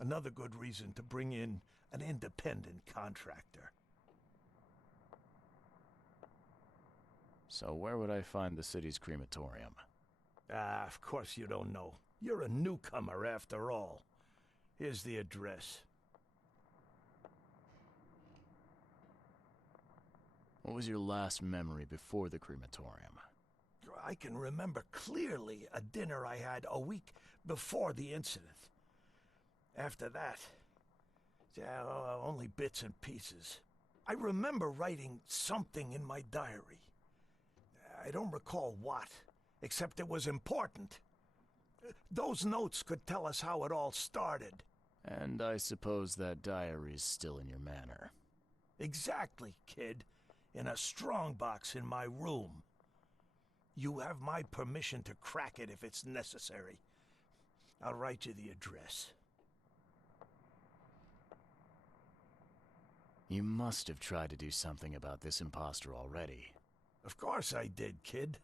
Another good reason to bring in an independent contractor. So where would I find the city's crematorium? Of course you don't know. You're a newcomer after all. Here's the address. What was your last memory before the crematorium? I can remember clearly a dinner I had a week before the incident. After that, yeah, only bits and pieces. I remember writing something in my diary. I don't recall what, except it was important. Those notes could tell us how it all started. And I suppose that diary's still in your manor. Exactly, kid. In a strongbox in my room. You have my permission to crack it if it's necessary. I'll write you the address. You must have tried to do something about this imposter already. Of course I did, kid.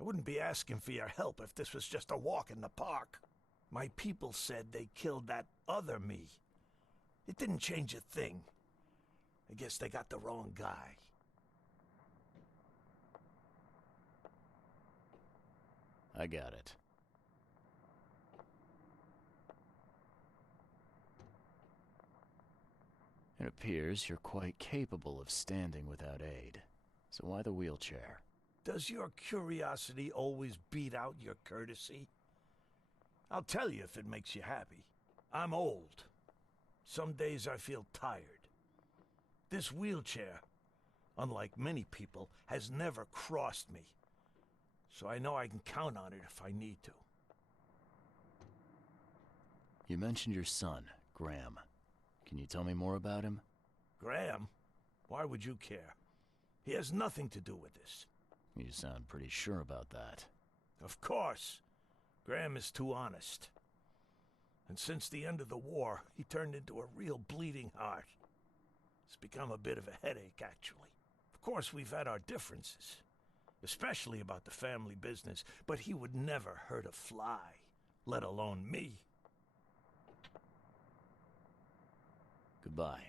I wouldn't be asking for your help if this was just a walk in the park. My people said they killed that other me. It didn't change a thing. I guess they got the wrong guy. I got it. It appears you're quite capable of standing without aid. So why the wheelchair? Does your curiosity always beat out your courtesy? I'll tell you if it makes you happy. I'm old. Some days I feel tired. This wheelchair, unlike many people, has never crossed me. So I know I can count on it if I need to. You mentioned your son, Graham. Can you tell me more about him? Graham? Why would you care? He has nothing to do with this. You sound pretty sure about that. Of course. Graham is too honest. And since the end of the war, he turned into a real bleeding heart. It's become a bit of a headache, actually. Of course, we've had our differences. Especially about the family business, but he would never hurt a fly, let alone me. Goodbye.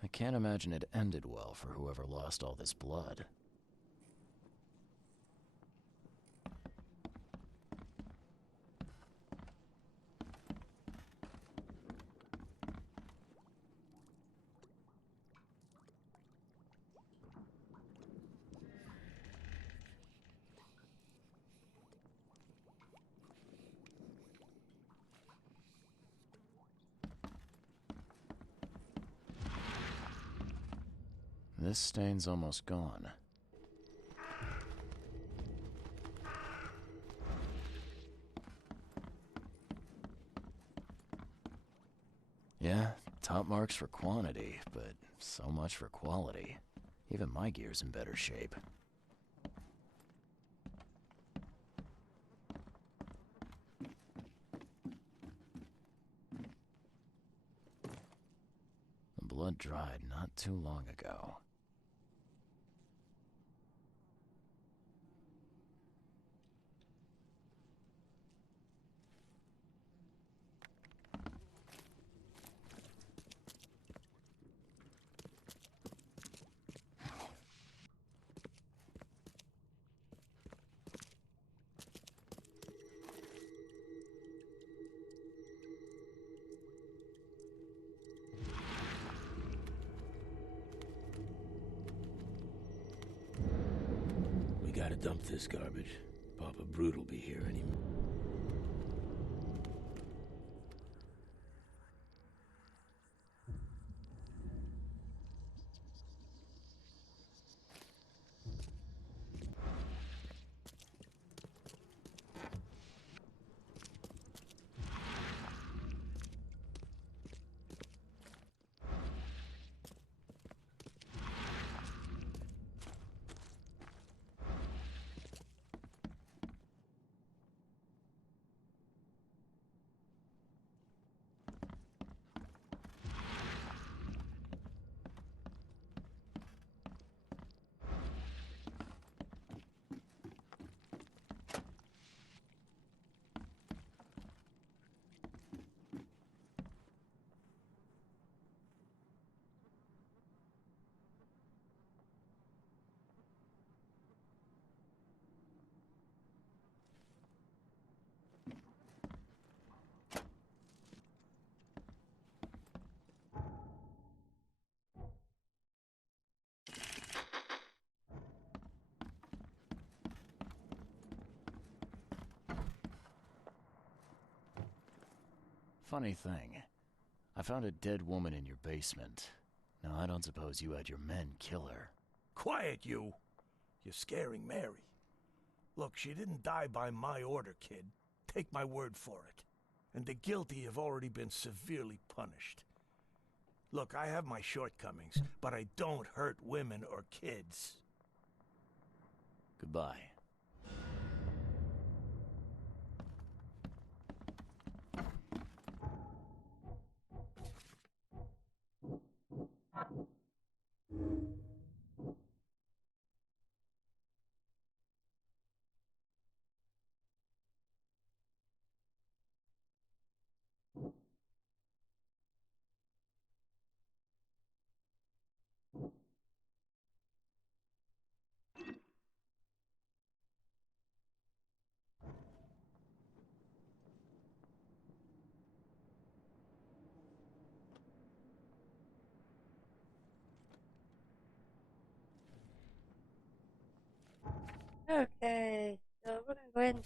I can't imagine it ended well for whoever lost all this blood. This stain's almost gone. Yeah, top marks for quantity, but so much for quality. Even my gear's in better shape. The blood dried not too long ago. Gotta dump this garbage. Papa Brute will be here any minute. Funny thing, I found a dead woman in your basement. Now, I don't suppose you had your men kill her. Quiet, you. You're scaring Mary. Look, she didn't die by my order, kid. Take my word for it. And the guilty have already been severely punished. Look, I have my shortcomings, but I don't hurt women or kids. Goodbye. Okay, so we're gonna go ahead and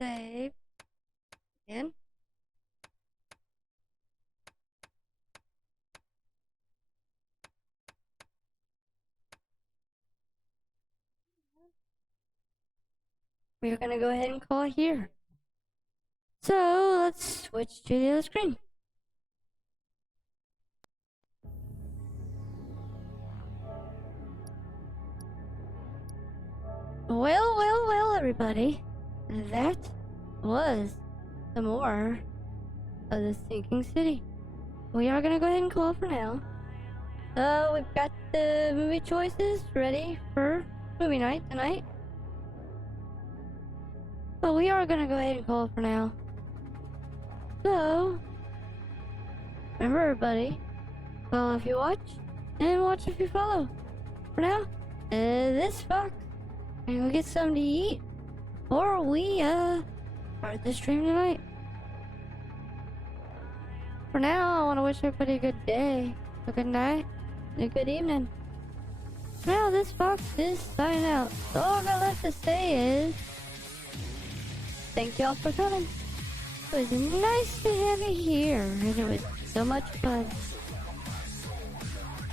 save again. We're gonna go ahead and call it here. So let's switch to the other screen. Well, everybody. That was some more of the Sinking City. We are gonna go ahead and call for now. We've got the movie choices ready for movie night tonight. But we are gonna go ahead and call for now. So, remember everybody, follow if you watch, and watch if you follow. For now, this fuck, and we'll get something to eat, or we, start the stream tonight. For now, I want to wish everybody a good day, a good night, and a good evening. For now, this fox is signing out. So all I got left to say is, thank y'all for coming. It was nice to have you here, and it was so much fun.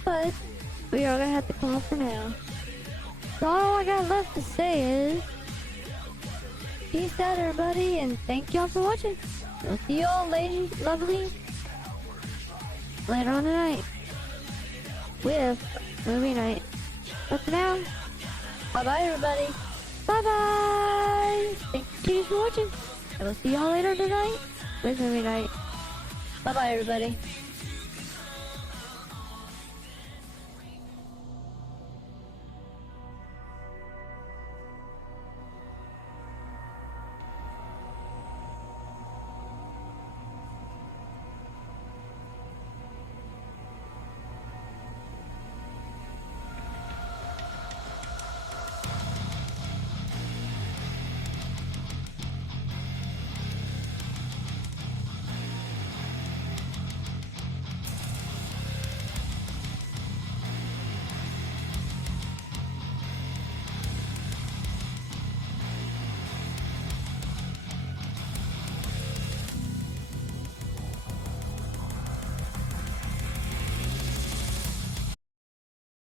But we are gonna have to call for now. So all I got left to say is, peace out, everybody, and thank y'all for watching. We'll see y'all, ladies, lovely, later on tonight with movie night. But for now, bye bye, everybody. Bye bye. Thank you for watching. I will see y'all later tonight with movie night. Bye bye, everybody.